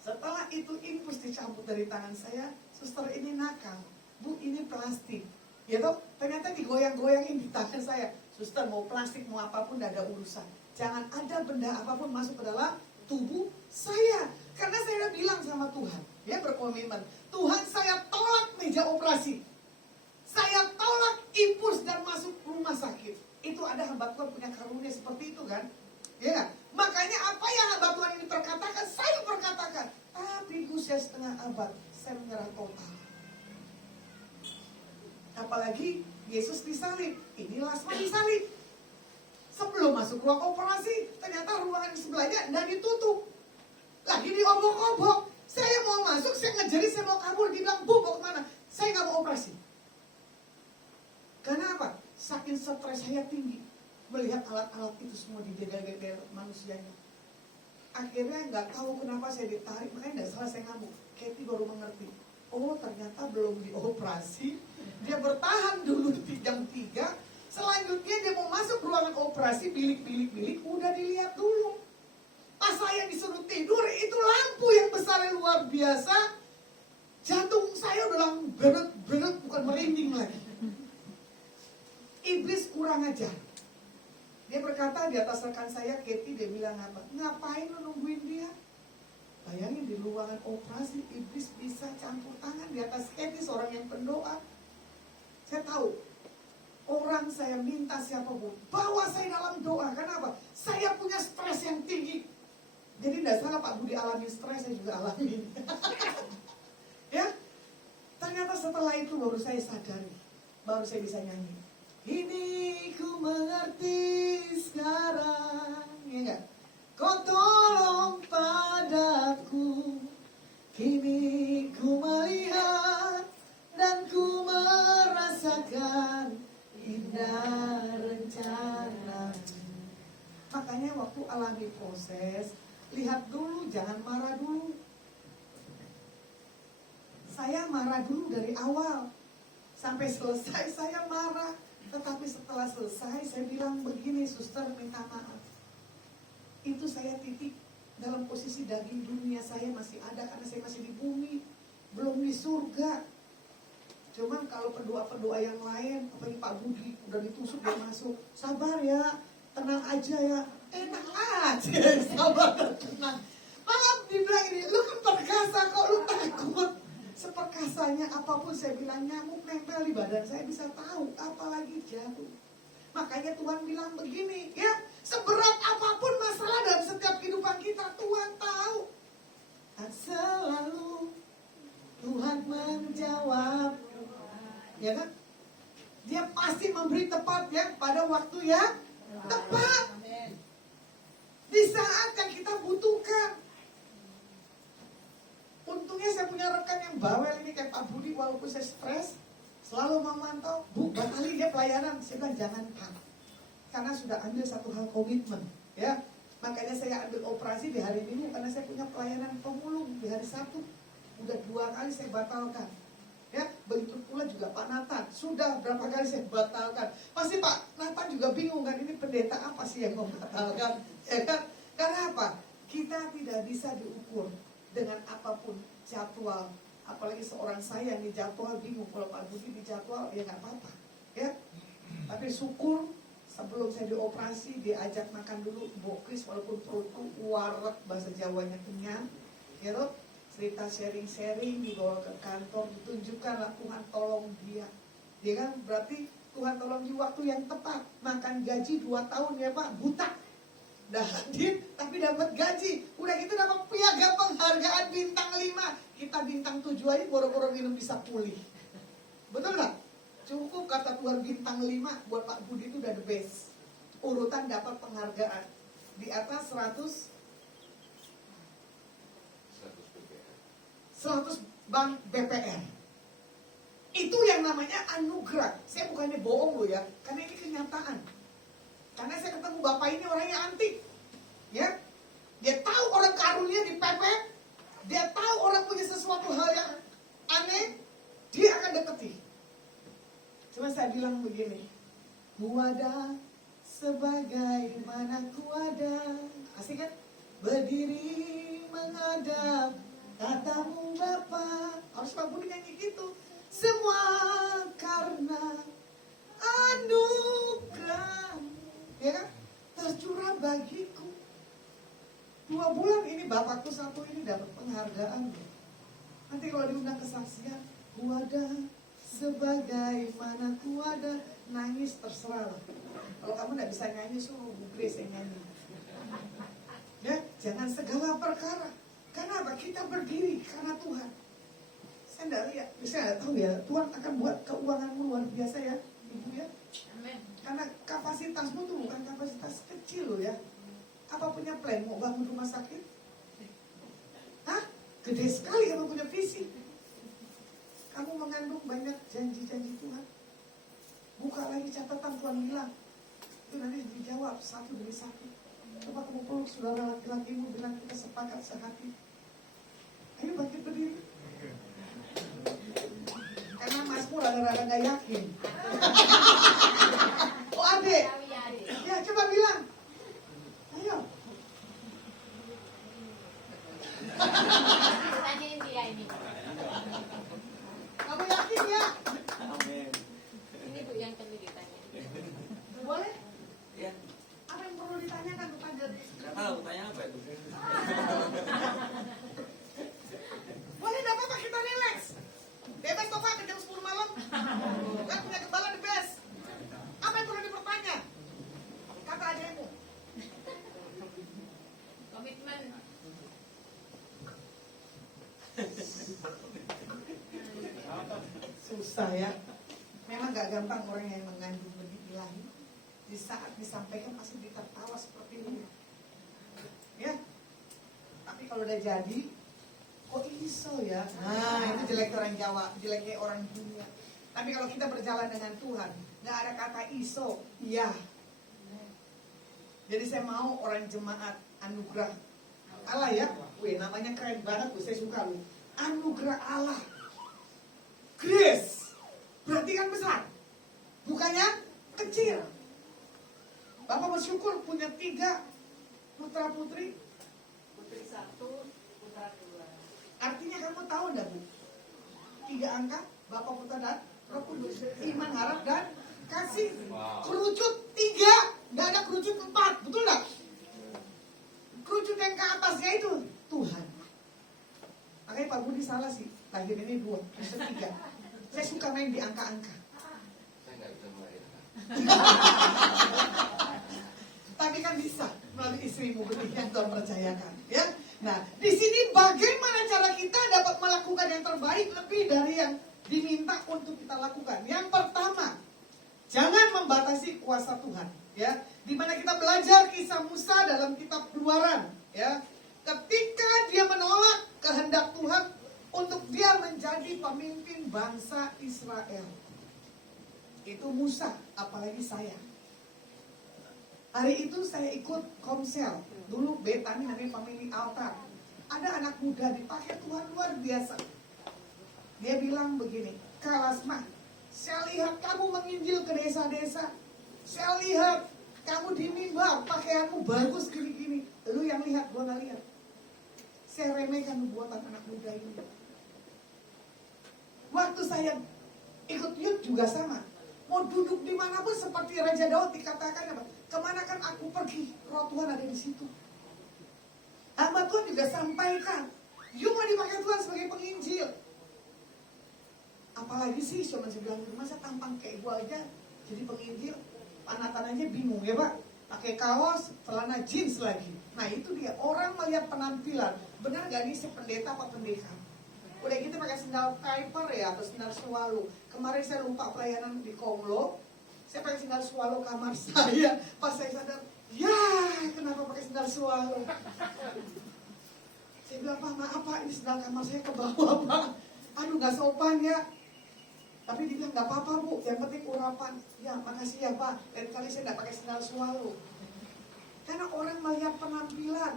Setelah itu infus dicabut dari tangan saya, suster ini nakal. Bu, ini plastik. Ya toh, ternyata digoyang-goyangin di tangan saya. Suster mau plastik, mau apapun, tidak ada urusan. Jangan ada benda apapun masuk ke dalam tubuh saya. Karena saya udah bilang sama Tuhan, ya berkomitmen. Tuhan, saya tolak meja operasi. Saya tolak infus dan masuk rumah sakit. Itu ada hamba Tuhan punya karunia seperti itu kan? Ya kan? Makanya apa yang hamba Tuhan ini perkatakan, saya perkatakan. Tapi usia setengah abad, saya menyerah total. Apalagi Yesus disalib, inilah semua disalib. Sebelum masuk ruang operasi, ternyata ruangan sebelahnya tidak ditutup. Lagi diobok-obok. Saya mau masuk, saya ngejerit, saya mau kabur. Dia bilang, Bu, mau kemana? Saya nggak mau operasi. Karena apa? Saking stres saya tinggi. Melihat alat-alat itu semua didegel-degel manusianya. Akhirnya nggak tahu kenapa saya ditarik. Makanya nggak salah saya ngamuk. Katie baru mengerti. Oh ternyata belum dioperasi. Dia bertahan dulu di jam 3. Selanjutnya dia mau masuk ruangan operasi, bilik, udah dilihat dulu. Pas saya disuruh tidur, itu lampu yang besarnya luar biasa. Jantung saya udah langsung berat, bukan merinding lagi. Iblis kurang ajar. Dia berkata di atas rekan saya, Katie, dia bilang apa? Ngapain lu nungguin dia? Bayangin di ruangan operasi, iblis bisa campur tangan di atas Katie, seorang yang pendoa. Saya tahu, orang saya minta siapapun, bawa saya dalam doa. Kenapa? Saya punya stres yang tinggi. Jadi tidak salah Pak Budi alami stres, saya juga alami. Ya, ternyata setelah itu baru saya sadari, baru saya bisa nyanyi. Ini ku mengerti sekarang, ya enggak? Kau tolong padaku, kini ku melihat dan ku merasakan indah rencana. Makanya waktu alami proses, lihat dulu, jangan marah dulu. Saya marah dulu dari awal sampai selesai saya marah, tetapi setelah selesai saya bilang begini, suster minta maaf. Itu saya titik dalam posisi daging dunia saya masih ada karena saya masih di bumi, belum di surga. Cuman kalau pendoa-pendoa yang lain, apalagi Pak Budi udah ditusuk dia masuk, sabar ya, tenang aja ya, enak aja, sabar dan tenang. Malah dibilang ini, lu kan perkasa kok, lu takut. Seperkasanya apapun saya bilang nyamuk nempel di badan saya bisa tahu, apalagi jatuh. Makanya Tuhan bilang begini, ya, seberat apapun masalah dalam setiap kehidupan kita, Tuhan tahu. Dan selalu Tuhan menjawab, ya kan? Dia pasti memberi tepat ya pada waktu yang tepat. Di saat yang kita butuhkan. Untungnya saya punya rekan yang bawel ini kayak Pak Budi, walaupun saya stres, selalu memantau. Bu, batali dia pelayanan. Saya bilang jangan Pak, karena sudah ambil satu hal komitmen, ya. Makanya saya ambil operasi di hari Minggu karena saya punya pelayanan pemulung di hari Sabtu. Udah 2 kali saya batalkan, ya. Begitu pula juga Pak Nathan, sudah berapa kali saya batalkan. Pasti Pak Nathan juga bingung kan, ini pendeta apa sih yang membatalkan, ya kan? Karena apa? Kita tidak bisa diukur dengan apapun jadwal, apalagi seorang saya yang di jadwal bingung. Kalau Pak Budi di jadwal ya nggak apa-apa, ya. Tapi syukur sebelum saya dioperasi diajak makan dulu bokris, walaupun perutku waret, bahasa Jawanya kenyang, ya toh. Cerita sharing-sharing dibawa ke kantor, ditunjukkanlah Tuhan tolong dia, ya kan? Berarti Tuhan tolong di waktu yang tepat. Makan gaji 2 tahun ya Pak, buta. Dah hadir tapi dapat gaji. Udah gitu dapat piagam penghargaan bintang 5. Kita bintang 7 aja boro-boro minum bisa pulih. Betul gak? Cukup kata Tuhan bintang 5 buat Pak Budi itu udah the best. Urutan dapat penghargaan di atas 100 bank BPR. Itu yang namanya anugerah. Saya bukannya bohong loh ya, karena ini kenyataan. Karena saya ketemu bapak ini orangnya antik, ya. Dia tahu orang karunia dipepet, dia tahu orang punya sesuatu hal yang aneh, dia akan deketi. Cuma saya bilang begini, ku ada sebagaimana ku ada. Asik kan? Berdiri menghadap katamu Bapa. Harus Pak Budi nyanyi gitu. Semua karena anugerah, ya kan? Tercurah bagiku. 2 bulan ini bapakku satu ini dapat penghargaan. Nanti kalau diundang kesaksian, ku ada sebagaimana ku ada, nangis terserah. Kalau kamu tidak bisa nyanyi, suruh Bu Grace yang nyanyi. Ya, jangan segala perkara. Karena apa? Kita berdiri karena Tuhan. Saya tidak lihat, saya tidak tahu ya, Tuhan akan buat keuanganmu luar biasa ya, Ibu ya. Amin. Karena kapasitasmu tuh bukan kapasitas kecil loh ya. Apa punya plan mau bangun rumah sakit? Hah? Gede sekali kamu punya visi. Kamu mengandung banyak janji-janji Tuhan. Buka lagi catatan, Tuhan bilang. Itu nanti dijawab satu demi satu. Coba kamu peluk saudara laki-lakimu, bilang kita sepakat sehati. Ayo bangkit berdiri. Karena Masmu rada-rada gak yakin. Ade. Ya, coba bilang. Ayo. Tanyain dia ini. Kamu yakin ya? Ini Bu yang perlu ditanya. Boleh? Ya, Apa yang perlu ditanyakan kepada nggak tahu tanya apa itu. Boleh dapat Pak, kita relax. Bebas toh Pak, ke jam 10 malam. Kan punya gembala the best. Apa yang perlu dipertanya? Kata adekmu. Komitmen. Susah ya. Memang gak gampang orang yang mengandung benih ilahi. Di saat disampaikan pasti ditertawa seperti ini. Ya. Tapi kalau udah jadi, kok iso ya? Nah, itu jelek orang Jawa, jeleknya orang dunia. Tapi kalau kita berjalan dengan Tuhan, gak ada kata iso, iya. Jadi saya mau orang jemaat anugerah Allah ya. Wih, namanya keren banget, saya suka lu. Anugerah Allah. Grace. Berarti kan besar. Bukannya kecil. Bapak bersyukur punya 3 putra putri. Putri 1, putra 2. Artinya kamu tahu enggak Bu? 3 angka, Bapak, Putra dan Roh Kudus. Iman, harap dan kasih. Wow. Kerucut 3, nggak ada kerucut 4, betul nggak? Kerucut yang ke atasnya itu Tuhan. Makanya Pak Budi salah sih, lahir ini 2, terus 3. Saya suka main di angka-angka. Saya nggak bisa melahirkan. Tapi kan bisa melalui istrimu benih yang Tuhan percayakan, ya. Nah, di sini bagaimana cara kita dapat melakukan yang terbaik lebih dari yang diminta untuk kita lakukan. Yang pertama, jangan membatasi kuasa Tuhan, ya. Di mana kita belajar kisah Musa dalam kitab Keluaran, ya. Ketika dia menolak kehendak Tuhan untuk dia menjadi pemimpin bangsa Israel. Itu Musa, apalagi saya. Hari itu saya ikut komsel. Dulu Betani namanya family altar. Ada anak muda dipakai Tuhan luar biasa. Dia bilang begini, Kak Lasma, saya lihat kamu menginjil ke desa-desa. Saya lihat kamu di mimbar, pakaianmu bagus gini-gini. Lu yang lihat, gua gak lihat. Saya remehkan buatan anak muda ini. Waktu saya ikut youth juga sama. Mau duduk dimanapun seperti Raja Daud dikatakan apa? Kemana kan aku pergi, Roh Tuhan ada di situ. Hamba Tuhan juga sampaikan, you mau dipakai Tuhan sebagai penginjil. Apalagi sih, cuma saya bilang, masa tampang kayak gua aja jadi penginjil. Panatan aja bingung ya Pak. Pakai kaos, celana jeans lagi. Nah itu dia, orang melihat penampilan. Benar gak nih sependeta apa pendekar? Udah gitu pakai sendal Kuiper ya atau sendal swallow. Kemarin saya lupa pelayanan di Konglo. Saya pakai sendal swallow kamar saya. Pas saya sadar, ya kenapa pakai sendal swallow? Saya bilang, Pak maaf Pak, ini sendal kamar saya ke bawah Pak. Aduh gak sopan ya. Tapi dia bilang, gak apa-apa Bu, yang penting urapan. Ya makasih ya Pak, lain kali saya gak pakai sendal swallow. Karena orang melihat penampilan.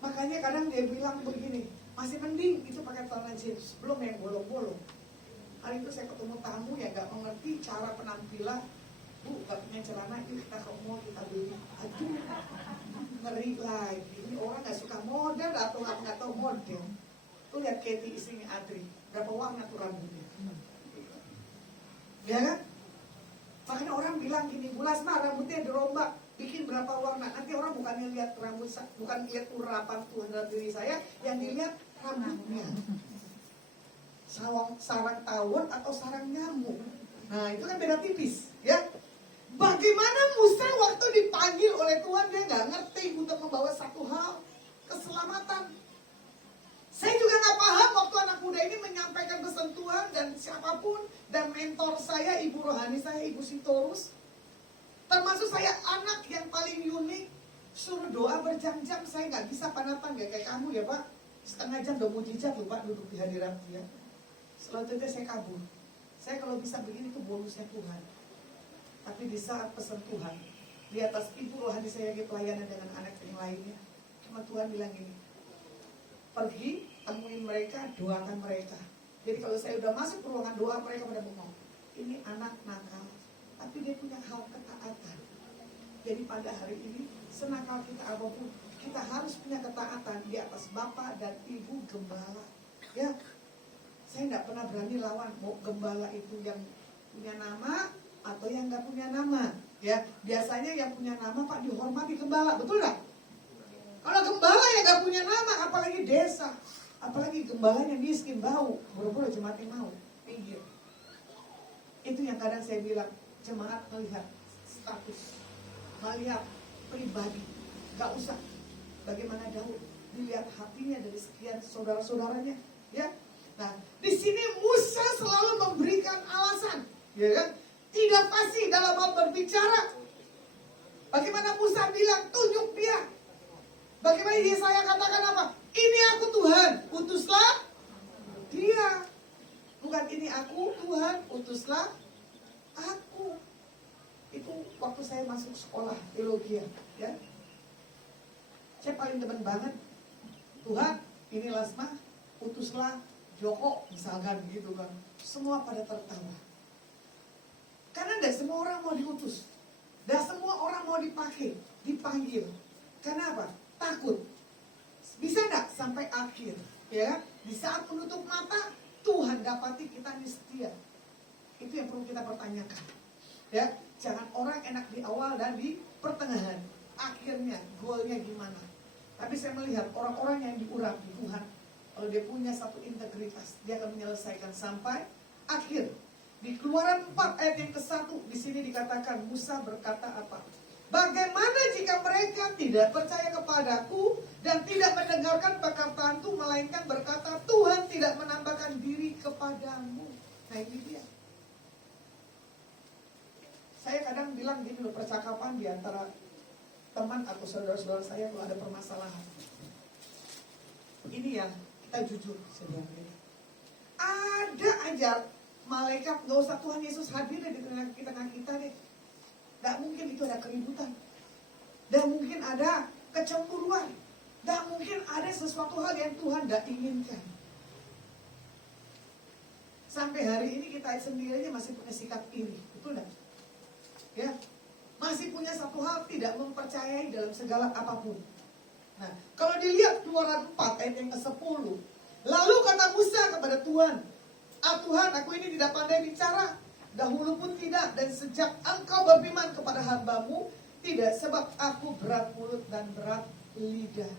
Makanya kadang dia bilang begini, masih mending itu pakai celana jeans, belum yang bolong-bolong. Hari itu saya ketemu tamu yang gak mengerti cara penampilan. Bu, gak punya celana, yuk kita ke mall, kita beli. Aduh, ngeri lagi. Ini orang gak suka model atau gak tahu model. Tuh lihat Katie istrinya Adri, berapa warna tuh rambutnya. Ya kan? Makanya orang bilang gini, Bu Lasma rambutnya dirombak, bikin berapa warna. Nanti orang bukannya lihat rambut, bukan lihat urapan Tuhan dalam diri saya, yang dilihat rambutnya. Sarang tawon atau sarang nyamuk. Nah itu kan beda tipis, ya. Bagaimana Musa waktu dipanggil oleh Tuhan, dia nggak ngerti untuk membawa satu hal, keselamatan. Saya juga nggak paham waktu anak muda ini menyampaikan pesan Tuhan, dan siapapun, dan mentor saya, ibu rohani saya, ibu Sitorus, termasuk saya anak yang paling unik, suruh doa berjam-jam, saya nggak bisa panatan kayak kamu ya Pak. Setengah jam udah mujizat loh Pak duduk di hadirat dia. Selanjutnya saya kabur. Saya kalau bisa begini tuh bonusnya Tuhan. Tapi di saat pesan Tuhan, di atas ibu rohani saya lagi pelayanan dengan anak yang lainnya, cuma Tuhan bilang gini, pergi temuin mereka, doakan mereka. Jadi kalau saya udah masuk ke ruangan doa, mereka pada bengong. Ini anak nakal. tapi dia punya hal ketaatan. Jadi pada hari ini, senakal kita apapun, kita harus punya ketaatan di atas Bapak dan Ibu Gembala. Ya, saya tidak pernah berani lawan mau gembala itu yang punya nama atau yang nggak punya nama. Ya, biasanya yang punya nama Pak dihormati gembala, betul nggak? Kalau gembala yang nggak punya nama, apalagi desa, apalagi gembalanya miskin bau, buru-buru jemaatnya mau pinggir. Itu yang kadang saya bilang, jemaat melihat status, melihat pribadi, nggak usah. Bagaimana Daud dilihat hatinya dari sekian saudara-saudaranya, ya. Nah, di sini Musa selalu memberikan alasan, ya kan? Tidak fasih dalam hal berbicara. Bagaimana Musa bilang, tunjuk dia. Bagaimana Yesaya katakan apa? Ini aku Tuhan, utuslah dia. Bukan ini aku Tuhan, utuslah aku. Itu waktu saya masuk sekolah teologi, ya. Saya paling demen banget, Tuhan, ini Lasma, utuslah Joko, misalkan gitu kan. Semua pada tertawa. Karena tidak semua orang mau diutus. Tidak semua orang mau dipakai, dipanggil. Karena apa? Takut. Bisa tidak sampai akhir? Ya, di saat menutup mata, Tuhan dapati kita ini setia. Itu yang perlu kita pertanyakan. Ya, jangan orang enak di awal dan di pertengahan. Akhirnya, goalnya gimana? Tapi saya melihat orang-orang yang diurapi Tuhan, kalau dia punya satu integritas, dia akan menyelesaikan sampai akhir. Di Keluaran 4 ayat yang ke-1, di sini dikatakan Musa berkata apa? Bagaimana jika mereka tidak percaya kepadaku dan tidak mendengarkan perkataanku, melainkan berkata, Tuhan tidak menambahkan diri kepadamu. Nah ini dia. Saya kadang bilang gini loh, percakapan di antara teman atau saudara-saudara saya kalau ada permasalahan. Ini yang kita jujur sebenarnya. Ada aja malaikat, gak usah Tuhan Yesus hadir di tengah kita deh. Gak mungkin itu ada keributan. Dan mungkin ada kecemburuan. Dan mungkin ada sesuatu hal yang Tuhan gak inginkan. Sampai hari ini kita sendirinya masih punya sikap iri. Betul gak? Ya, masih punya satu hal, tidak mempercayai dalam segala apapun. Nah, kalau dilihat Keluaran 4 ayat yang ke-10, lalu kata Musa kepada Tuhan, Tuhan, aku ini tidak pandai bicara, dahulu pun tidak, dan sejak engkau berfirman kepada hambamu, tidak, sebab aku berat mulut dan berat lidah.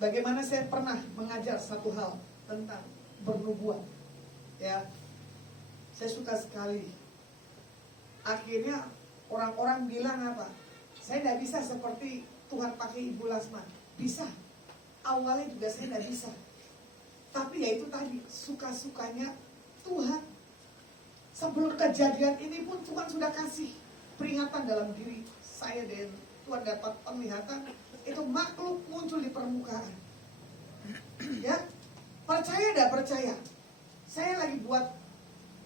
Bagaimana saya pernah mengajar satu hal tentang bernubuat. Ya, saya suka sekali. Akhirnya orang-orang bilang apa? Saya tidak bisa seperti Tuhan pakai Ibu Lasma. Bisa. Awalnya juga saya tidak bisa. Tapi ya itu tadi, suka-sukanya Tuhan. Sebelum kejadian ini pun Tuhan sudah kasih peringatan dalam diri saya dan Tuhan dapat penglihatan. Itu makhluk muncul di permukaan. Ya, percaya tidak percaya? Saya lagi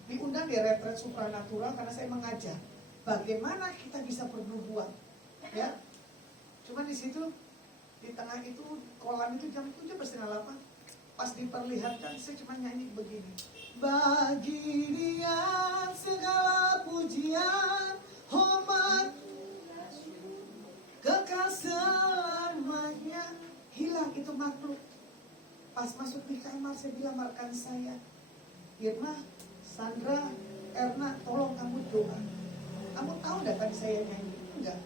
diundang di retret supranatural karena saya mengajar bagaimana kita bisa bernubuat, ya. Cuma di situ di tengah itu kolam itu jam 7:30. Pas diperlihatkan saya cuma nyanyi begini. Bagi Dia segala pujian, hormat, kekal selamanya. Hilang itu makhluk. Pas masuk di kamar saya bilang rekan saya, Irma, Sandra, Erna, tolong kamu doa. Kamu tahu enggak tadi saya nyanyi? Enggak.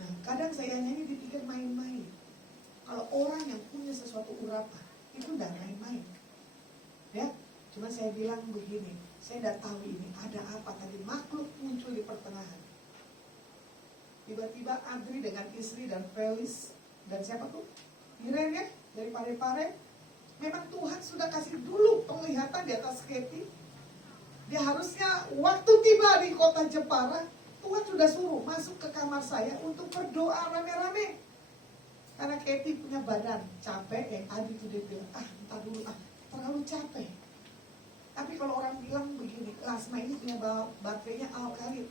Nah, kadang saya nyanyi dipikir main-main. Kalau orang yang punya sesuatu urapan, itu enggak main-main. Ya, cuma saya bilang begini, saya enggak tahu ini ada apa tadi, makhluk muncul di pertengahan. Tiba-tiba Adri dengan istri dan Felis, dan siapa tuh? Iren ya, dari Parepare. Memang Tuhan sudah kasih dulu penglihatan di atas Katie. Dia harusnya waktu tiba di kota Jepara, Tuhan sudah suruh masuk ke kamar saya untuk berdoa rame-rame. Karena Katie punya badan capek, Adi itu dia bilang, entar dulu, terlalu capek. Tapi kalau orang bilang begini, Lasma ini punya baterainya alkalit.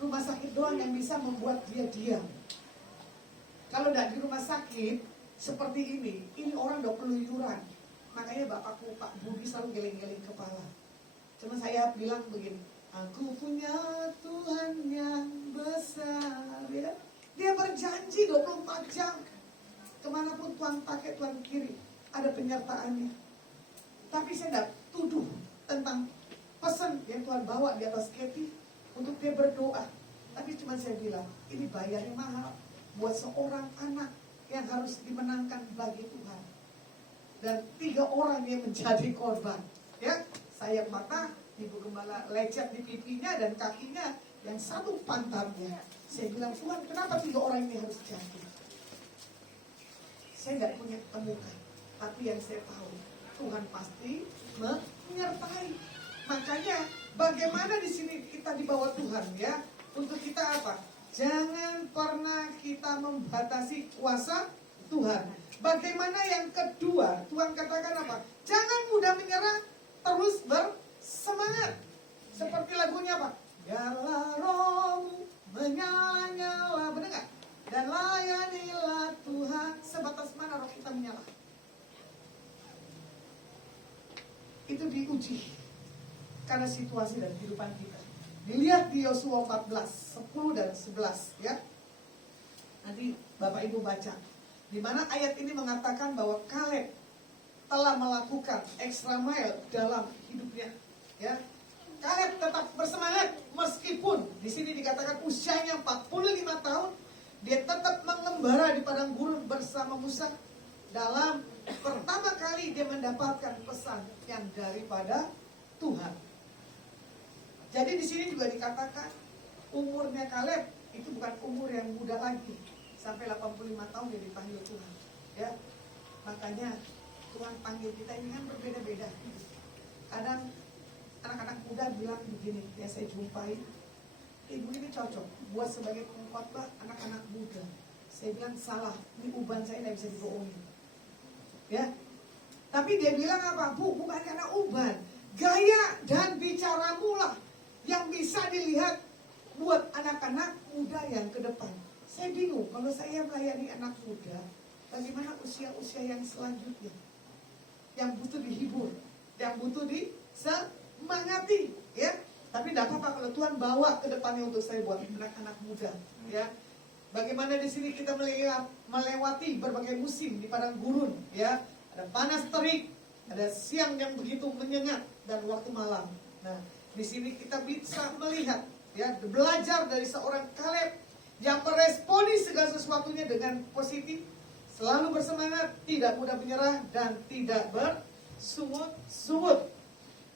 Rumah sakit doang yang bisa membuat dia diam. Kalau tidak di rumah sakit seperti ini orang udah keluyuran. Makanya bapakku Pak Budi selalu geleng-geleng kepala. Cuma saya bilang begini, Aku punya Tuhan yang besar, ya. Dia berjanji 24 jam. Kemanapun Tuhan pakai, Tuhan kirim, ada penyertaannya. Tapi saya tidak tuduh tentang pesan yang Tuhan bawa di atas Kathy untuk dia berdoa. Tapi cuma saya bilang, ini bayarnya mahal buat seorang anak yang harus dimenangkan bagi Tuhan. Dan 3 orang yang menjadi korban, ya, sayap mata, ibu gembala lecet di pipinya dan kakinya, yang satu pantatnya. Saya bilang, Tuhan, kenapa 3 orang ini harus jatuh? Saya tidak punya temukan, tapi yang saya tahu, Tuhan pasti menyertai. Makanya bagaimana di sini kita dibawa Tuhan, ya, untuk kita apa? Jangan pernah kita membatasi kuasa Tuhan. Bagaimana yang kedua, Tuhan katakan apa? Jangan mudah menyerah, terus bersemangat. Seperti lagunya apa? Biarlah rohmu menyala-nyala, benar nggak? Dan layanilah Tuhan. Sebatas mana roh kita menyala? Itu diuji karena situasi dan kehidupan kita. Dilihat di Yosua 14, 10 dan 11, ya. Nanti Bapak Ibu baca. Di mana ayat ini mengatakan bahwa Kaleb telah melakukan extra mile dalam hidupnya, ya. Kaleb tetap bersemangat meskipun di sini dikatakan usianya 45 tahun, dia tetap mengembara di padang gurun bersama Musa. Dalam pertama kali dia mendapatkan pesan yang daripada Tuhan. Jadi di sini juga dikatakan umurnya Kaleb itu bukan umur yang muda lagi. Sampai 85 tahun dia dipanggil Tuhan, ya. Makanya Tuhan panggil kita ini kan berbeda-beda. Kadang anak-anak muda bilang begini, ya, saya jumpai, ibu ini cocok buat sebagai pengkhotbah anak-anak muda. Saya bilang salah, ini uban saya tidak bisa dibohongin, ya. Tapi dia bilang apa? Bu, bukan karena uban, gaya dan bicaramu lah yang bisa dilihat buat anak-anak muda yang ke depan. Saya bingung, kalau saya melayani anak muda, bagaimana usia-usia yang selanjutnya? Yang butuh dihibur, yang butuh disemangati, ya. Tapi tidak apa-apa kalau Tuhan bawa ke depannya untuk saya buat anak-anak muda, ya. Bagaimana di sini kita melewati berbagai musim di padang gurun, ya. Ada panas terik, ada siang yang begitu menyengat, dan waktu malam. Nah, di sini kita bisa melihat, ya, belajar dari seorang Kaleb yang meresponi segala sesuatunya dengan positif, selalu bersemangat, tidak mudah menyerah, dan tidak bersungut-sungut.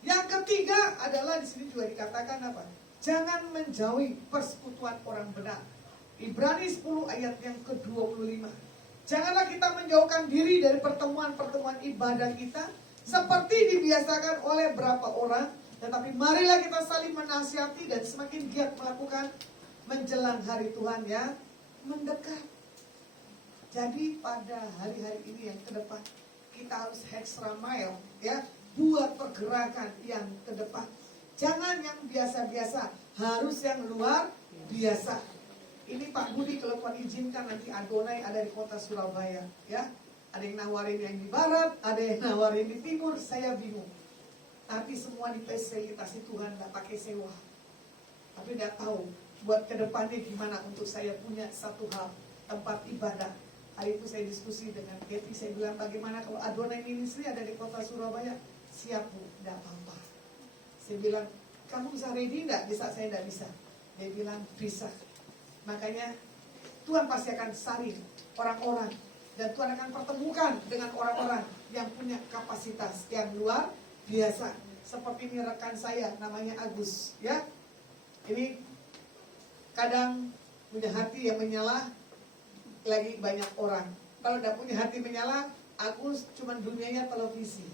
Yang ketiga adalah di sini juga dikatakan apa? Jangan menjauhi persekutuan orang benar. Ibrani 10 ayat yang ke-25. Janganlah kita menjauhkan diri dari pertemuan-pertemuan ibadah kita seperti dibiasakan oleh beberapa orang, tetapi marilah kita saling menasihati dan semakin giat melakukan menjelang hari Tuhan yang mendekat. Jadi pada hari-hari ini yang ke depan kita harus extra mile, ya, buat pergerakan yang ke depan. Jangan yang biasa-biasa, harus yang luar biasa. Ini Pak Budi kalau Tuhan izinkan nanti Adonai ada di kota Surabaya, ya. Ada yang nawarin yang di barat, ada yang nawarin di timur, saya bingung. Tapi semua difasilitasi Tuhan, nggak pakai sewa. Tapi nggak tahu buat kedepannya gimana untuk saya punya satu hal, tempat ibadah. Hari itu saya diskusi dengan Kathy, saya bilang bagaimana kalau Adonai Ministry ada di kota Surabaya? Siap Bu, nggak apa-apa. Saya bilang, kamu bisa ready nggak? Bisa, saya nggak bisa. Dia bilang bisa. Makanya Tuhan pasti akan saring orang-orang, dan Tuhan akan pertemukan dengan orang-orang yang punya kapasitas yang luar biasa. Seperti ini rekan saya namanya Agus, ya. Ini kadang punya hati yang menyala, lagi banyak orang. Kalau tidak punya hati menyala, Agus cuma dunianya televisi.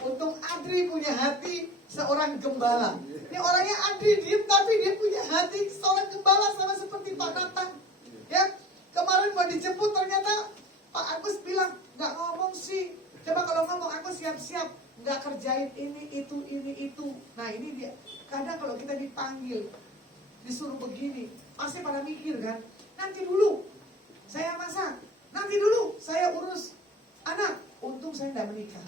Untung Adri punya hati seorang gembala. Ini orangnya Adri diem, tapi dia punya hati seorang gembala, sama seperti Pak Nathan, ya. Kemarin mau dijemput ternyata Pak Agus bilang nggak ngomong sih. Coba kalau ngomong aku siap-siap, nggak kerjain ini itu. Nah ini dia. Kadang kalau kita dipanggil, disuruh begini, pasti pada mikir kan, nanti dulu saya masak, nanti dulu saya urus anak. Untung saya tidak menikah.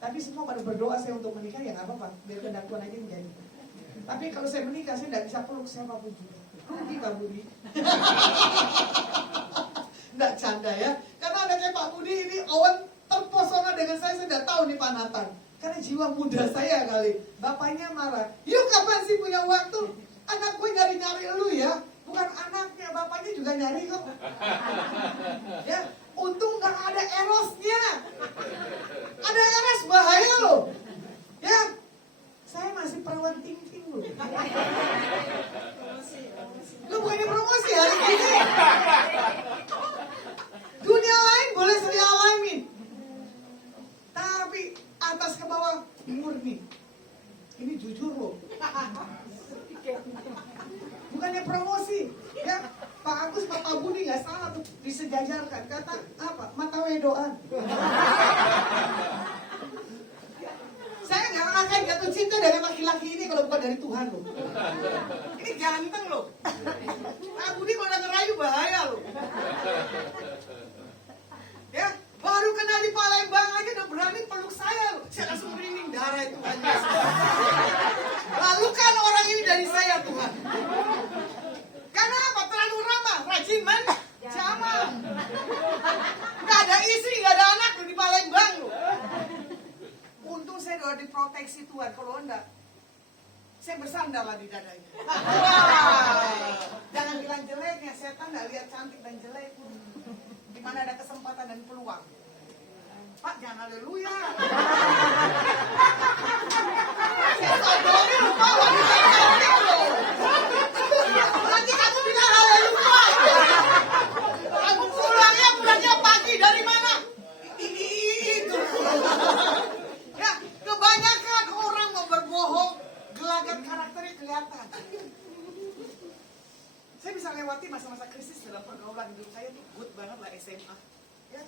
Tapi semua pada berdoa saya untuk menikah, ya nggak apa-apa, biar kehendak Tuhan aja yang jadi. Tapi kalau saya menikah, saya nggak bisa peluk siapapun juga. Rugi Pak Budi. Nggak canda ya. Karena ada kayak Pak Budi ini, Owen terpesona dengan saya nggak tahu nih Pak Nathan. Karena jiwa muda saya kali. Bapaknya marah. Yuk kapan sih punya waktu? Anak gue nyari-nyari lu ya. Bukan anaknya, bapaknya juga nyari kok. Ya, untung nggak ada erosnya. Ada eros bahaya loh. Ya, saya masih perawan ting-ting loh. Lu bukannya promosi hari ini. Dunia lain boleh saya alamin. Tapi atas ke bawah murni. Ini jujur loh. Bukannya promosi, ya Pak Agus, Pak Budi nggak salah tuh disejajarkan. Kata apa? Mata wedoan. Saya nggak akan jatuh cinta dari laki-laki ini kalau bukan dari Tuhan loh. Ini ganteng loh. Pak Budi kalau udah ngerayu bahaya loh. Ya, baru kenal di Palembang aja udah berani peluk saya loh. Saya langsung merinding darah itu Tuhan Yesus. Lalu kan orang ini dari saya Tuhan. Karena apa? Terlalu ramah, rajin man, jamal. Gak ada istri, gak ada anak loh di Palembang loh. Untung saya udah diproteksi Tuhan. Kalau enggak, saya bersandar lah di dadanya. Jangan bilang jeleknya, setan gak lihat cantik dan jelek. Di mana ada kesempatan dan peluang. Pak, jangan haleluya. Saya sodomi lupa wanita cantik loh. Nanti kamu bilang haleluya. Kamu pulangnya pagi dari mana? Itu. Ya, kebanyakan orang mau berbohong, gelagat karakternya kelihatan. Saya bisa lewati masa-masa krisis dalam pergaulan hidup saya tuh good banget lah SMA. Ya.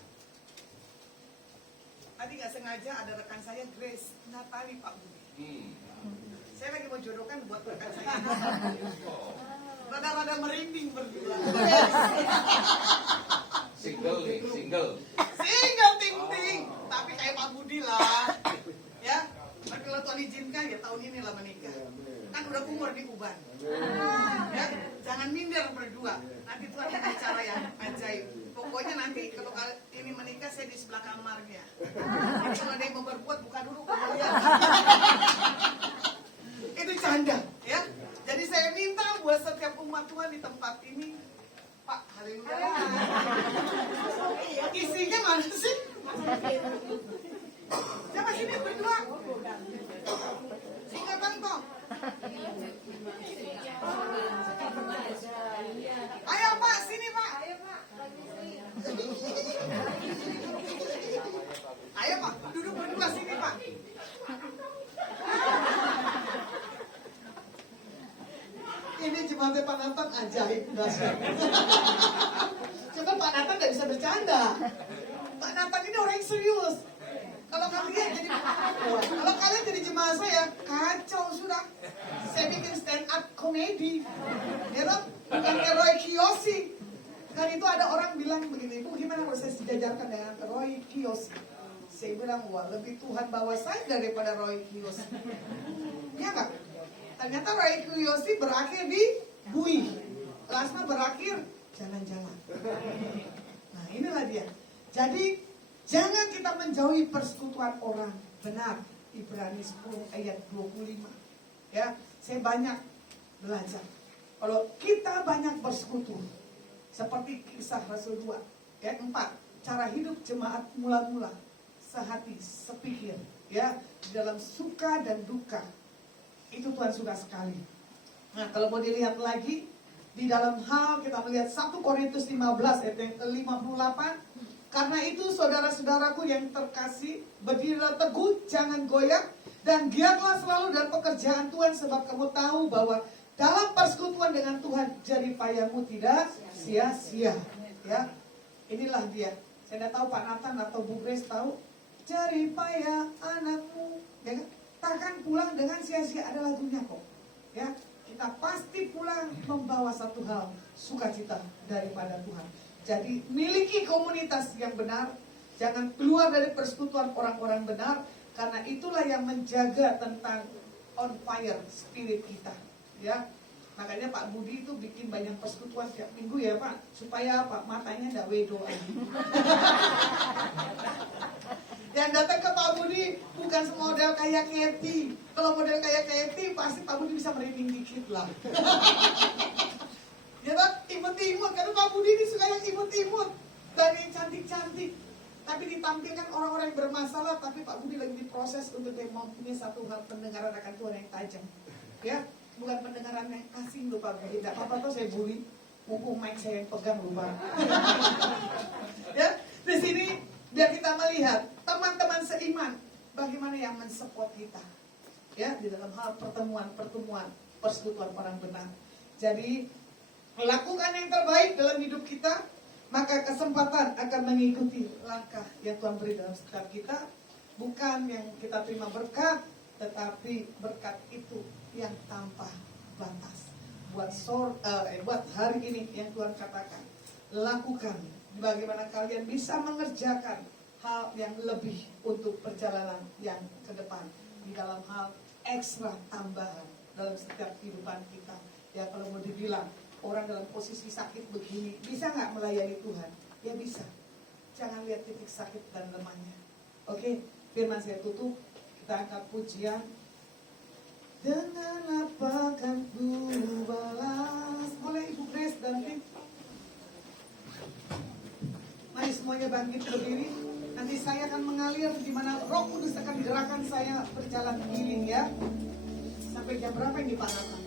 Tadi nggak sengaja ada rekan saya Grace Natali Pak Budi. Saya lagi mau jodohkan buat rekan saya. Rada-rada merinding berdua. Single nih, single. Single ting-ting. Tapi kayak Pak Budi lah. Ya. Tapi kalau Tuhan izinkan ya tahun ini lah menikah. Kan udah umur di Uban. Ya, jangan minder berdua. Nanti Tuhan ada cara yang ajaib. Pokoknya nanti kalau ini menikah saya di sebelah kamarnya. Jadi kalau ada yang mau berbuat buka dulu kemudian. Itu canda, ya. Jadi saya minta buat setiap umat Tuhan di tempat ini, Pak, haleluya. Isinya mana sih? Siapa sini berdua? Singkatan toh. Ayo Pak, sini Pak. Ayo Pak, duduk berdua sini Pak. Ini jemaatnya Pak Nathan ajaib dahsyat. Cuma Pak Nathan nggak bisa bercanda. Pak Nathan ini orang yang serius. Kalau kalian jadi jemaat saya, kacau sudah. Saya bikin stand up komedi, ya toh? Bukan Roy Kiyoshi. Kan itu ada orang bilang begini, Bu gimana kalau saya sejajarkan dengan Roy Kiyoshi? Saya bilang, wah lebih Tuhan bawa saya daripada Roy Kiyoshi. Ya nggak? Ternyata Roy Kiyoshi berakhir di bui, Lasma berakhir jalan-jalan. Nah inilah dia. Jadi jangan kita menjauhi persekutuan orang. Benar, Ibrani 10 ayat 25. Ya, saya banyak belajar. Kalau kita banyak bersekutu, seperti kisah Rasul 2, ya 4, cara hidup jemaat mula-mula, sehati, sepikir, ya, di dalam suka dan duka. Itu Tuhan suka sekali. Nah, kalau mau dilihat lagi, di dalam hal kita melihat 1 Korintus 15 ayat 58, karena itu saudara-saudaraku yang terkasih, berdirilah teguh, jangan goyah, dan giatlah selalu dalam pekerjaan Tuhan, sebab kamu tahu bahwa dalam persekutuan dengan Tuhan jerih payahmu tidak sia-sia. Ya, inilah dia. Saya tidak tahu Pak Nathan atau Bu Grace tahu, jerih payah anakmu, ya kan? Takkan pulang dengan sia-sia, ada lagunya kok. Ya, kita pasti pulang membawa satu hal, sukacita daripada Tuhan. Jadi miliki komunitas yang benar, jangan keluar dari persekutuan orang-orang benar, Karena itulah yang menjaga tentang on fire spirit kita, ya. Makanya Pak Budi itu bikin banyak persekutuan tiap minggu ya Pak, supaya apa? Matanya enggak wedo lagi. Yang datang ke Pak Budi bukan semodel kayak Kathy. Kalau model kayak Kathy pasti Pak Budi bisa merinding dikit lah. Ya Pak, imut-imut. Karena Pak Budi ini suka yang imut-imut. Dari cantik-cantik. Tapi ditampilkan orang-orang yang bermasalah. Tapi Pak Budi lagi diproses untuk dia mempunyai satu hal pendengaran akan Tuhan yang tajam. Ya, bukan pendengaran yang asing loh Pak Budi. Tidak apa-apa tuh saya bully. Mumpung mic saya yang pegang loh Pak. Ya, di sini biar kita melihat teman-teman seiman bagaimana yang mensupport kita, ya, di dalam hal pertemuan persekutuan orang benar. Jadi lakukan yang terbaik dalam hidup kita, maka kesempatan akan mengikuti langkah yang Tuhan beri dalam setiap kita. Bukan yang kita terima berkat, tetapi berkat itu yang tanpa batas. Buat hari ini yang Tuhan katakan, lakukan bagaimana kalian bisa mengerjakan hal yang lebih untuk perjalanan yang ke depan di dalam hal ekstra tambahan dalam setiap kehidupan kita. Ya kalau mau dibilang orang dalam posisi sakit begini bisa nggak melayani Tuhan? Ya bisa. Jangan lihat titik sakit dan lemahnya. Oke, firman saya tutup. Kita angkat pujian. Dengan apa kan ku balas? Boleh Ibu Grace dan Tim? Mari semuanya bangkit berdiri. Nanti saya akan mengalir di mana Roh Kudus akan gerakan saya berjalan healing ya. Sampai jam berapa yang dipanakan?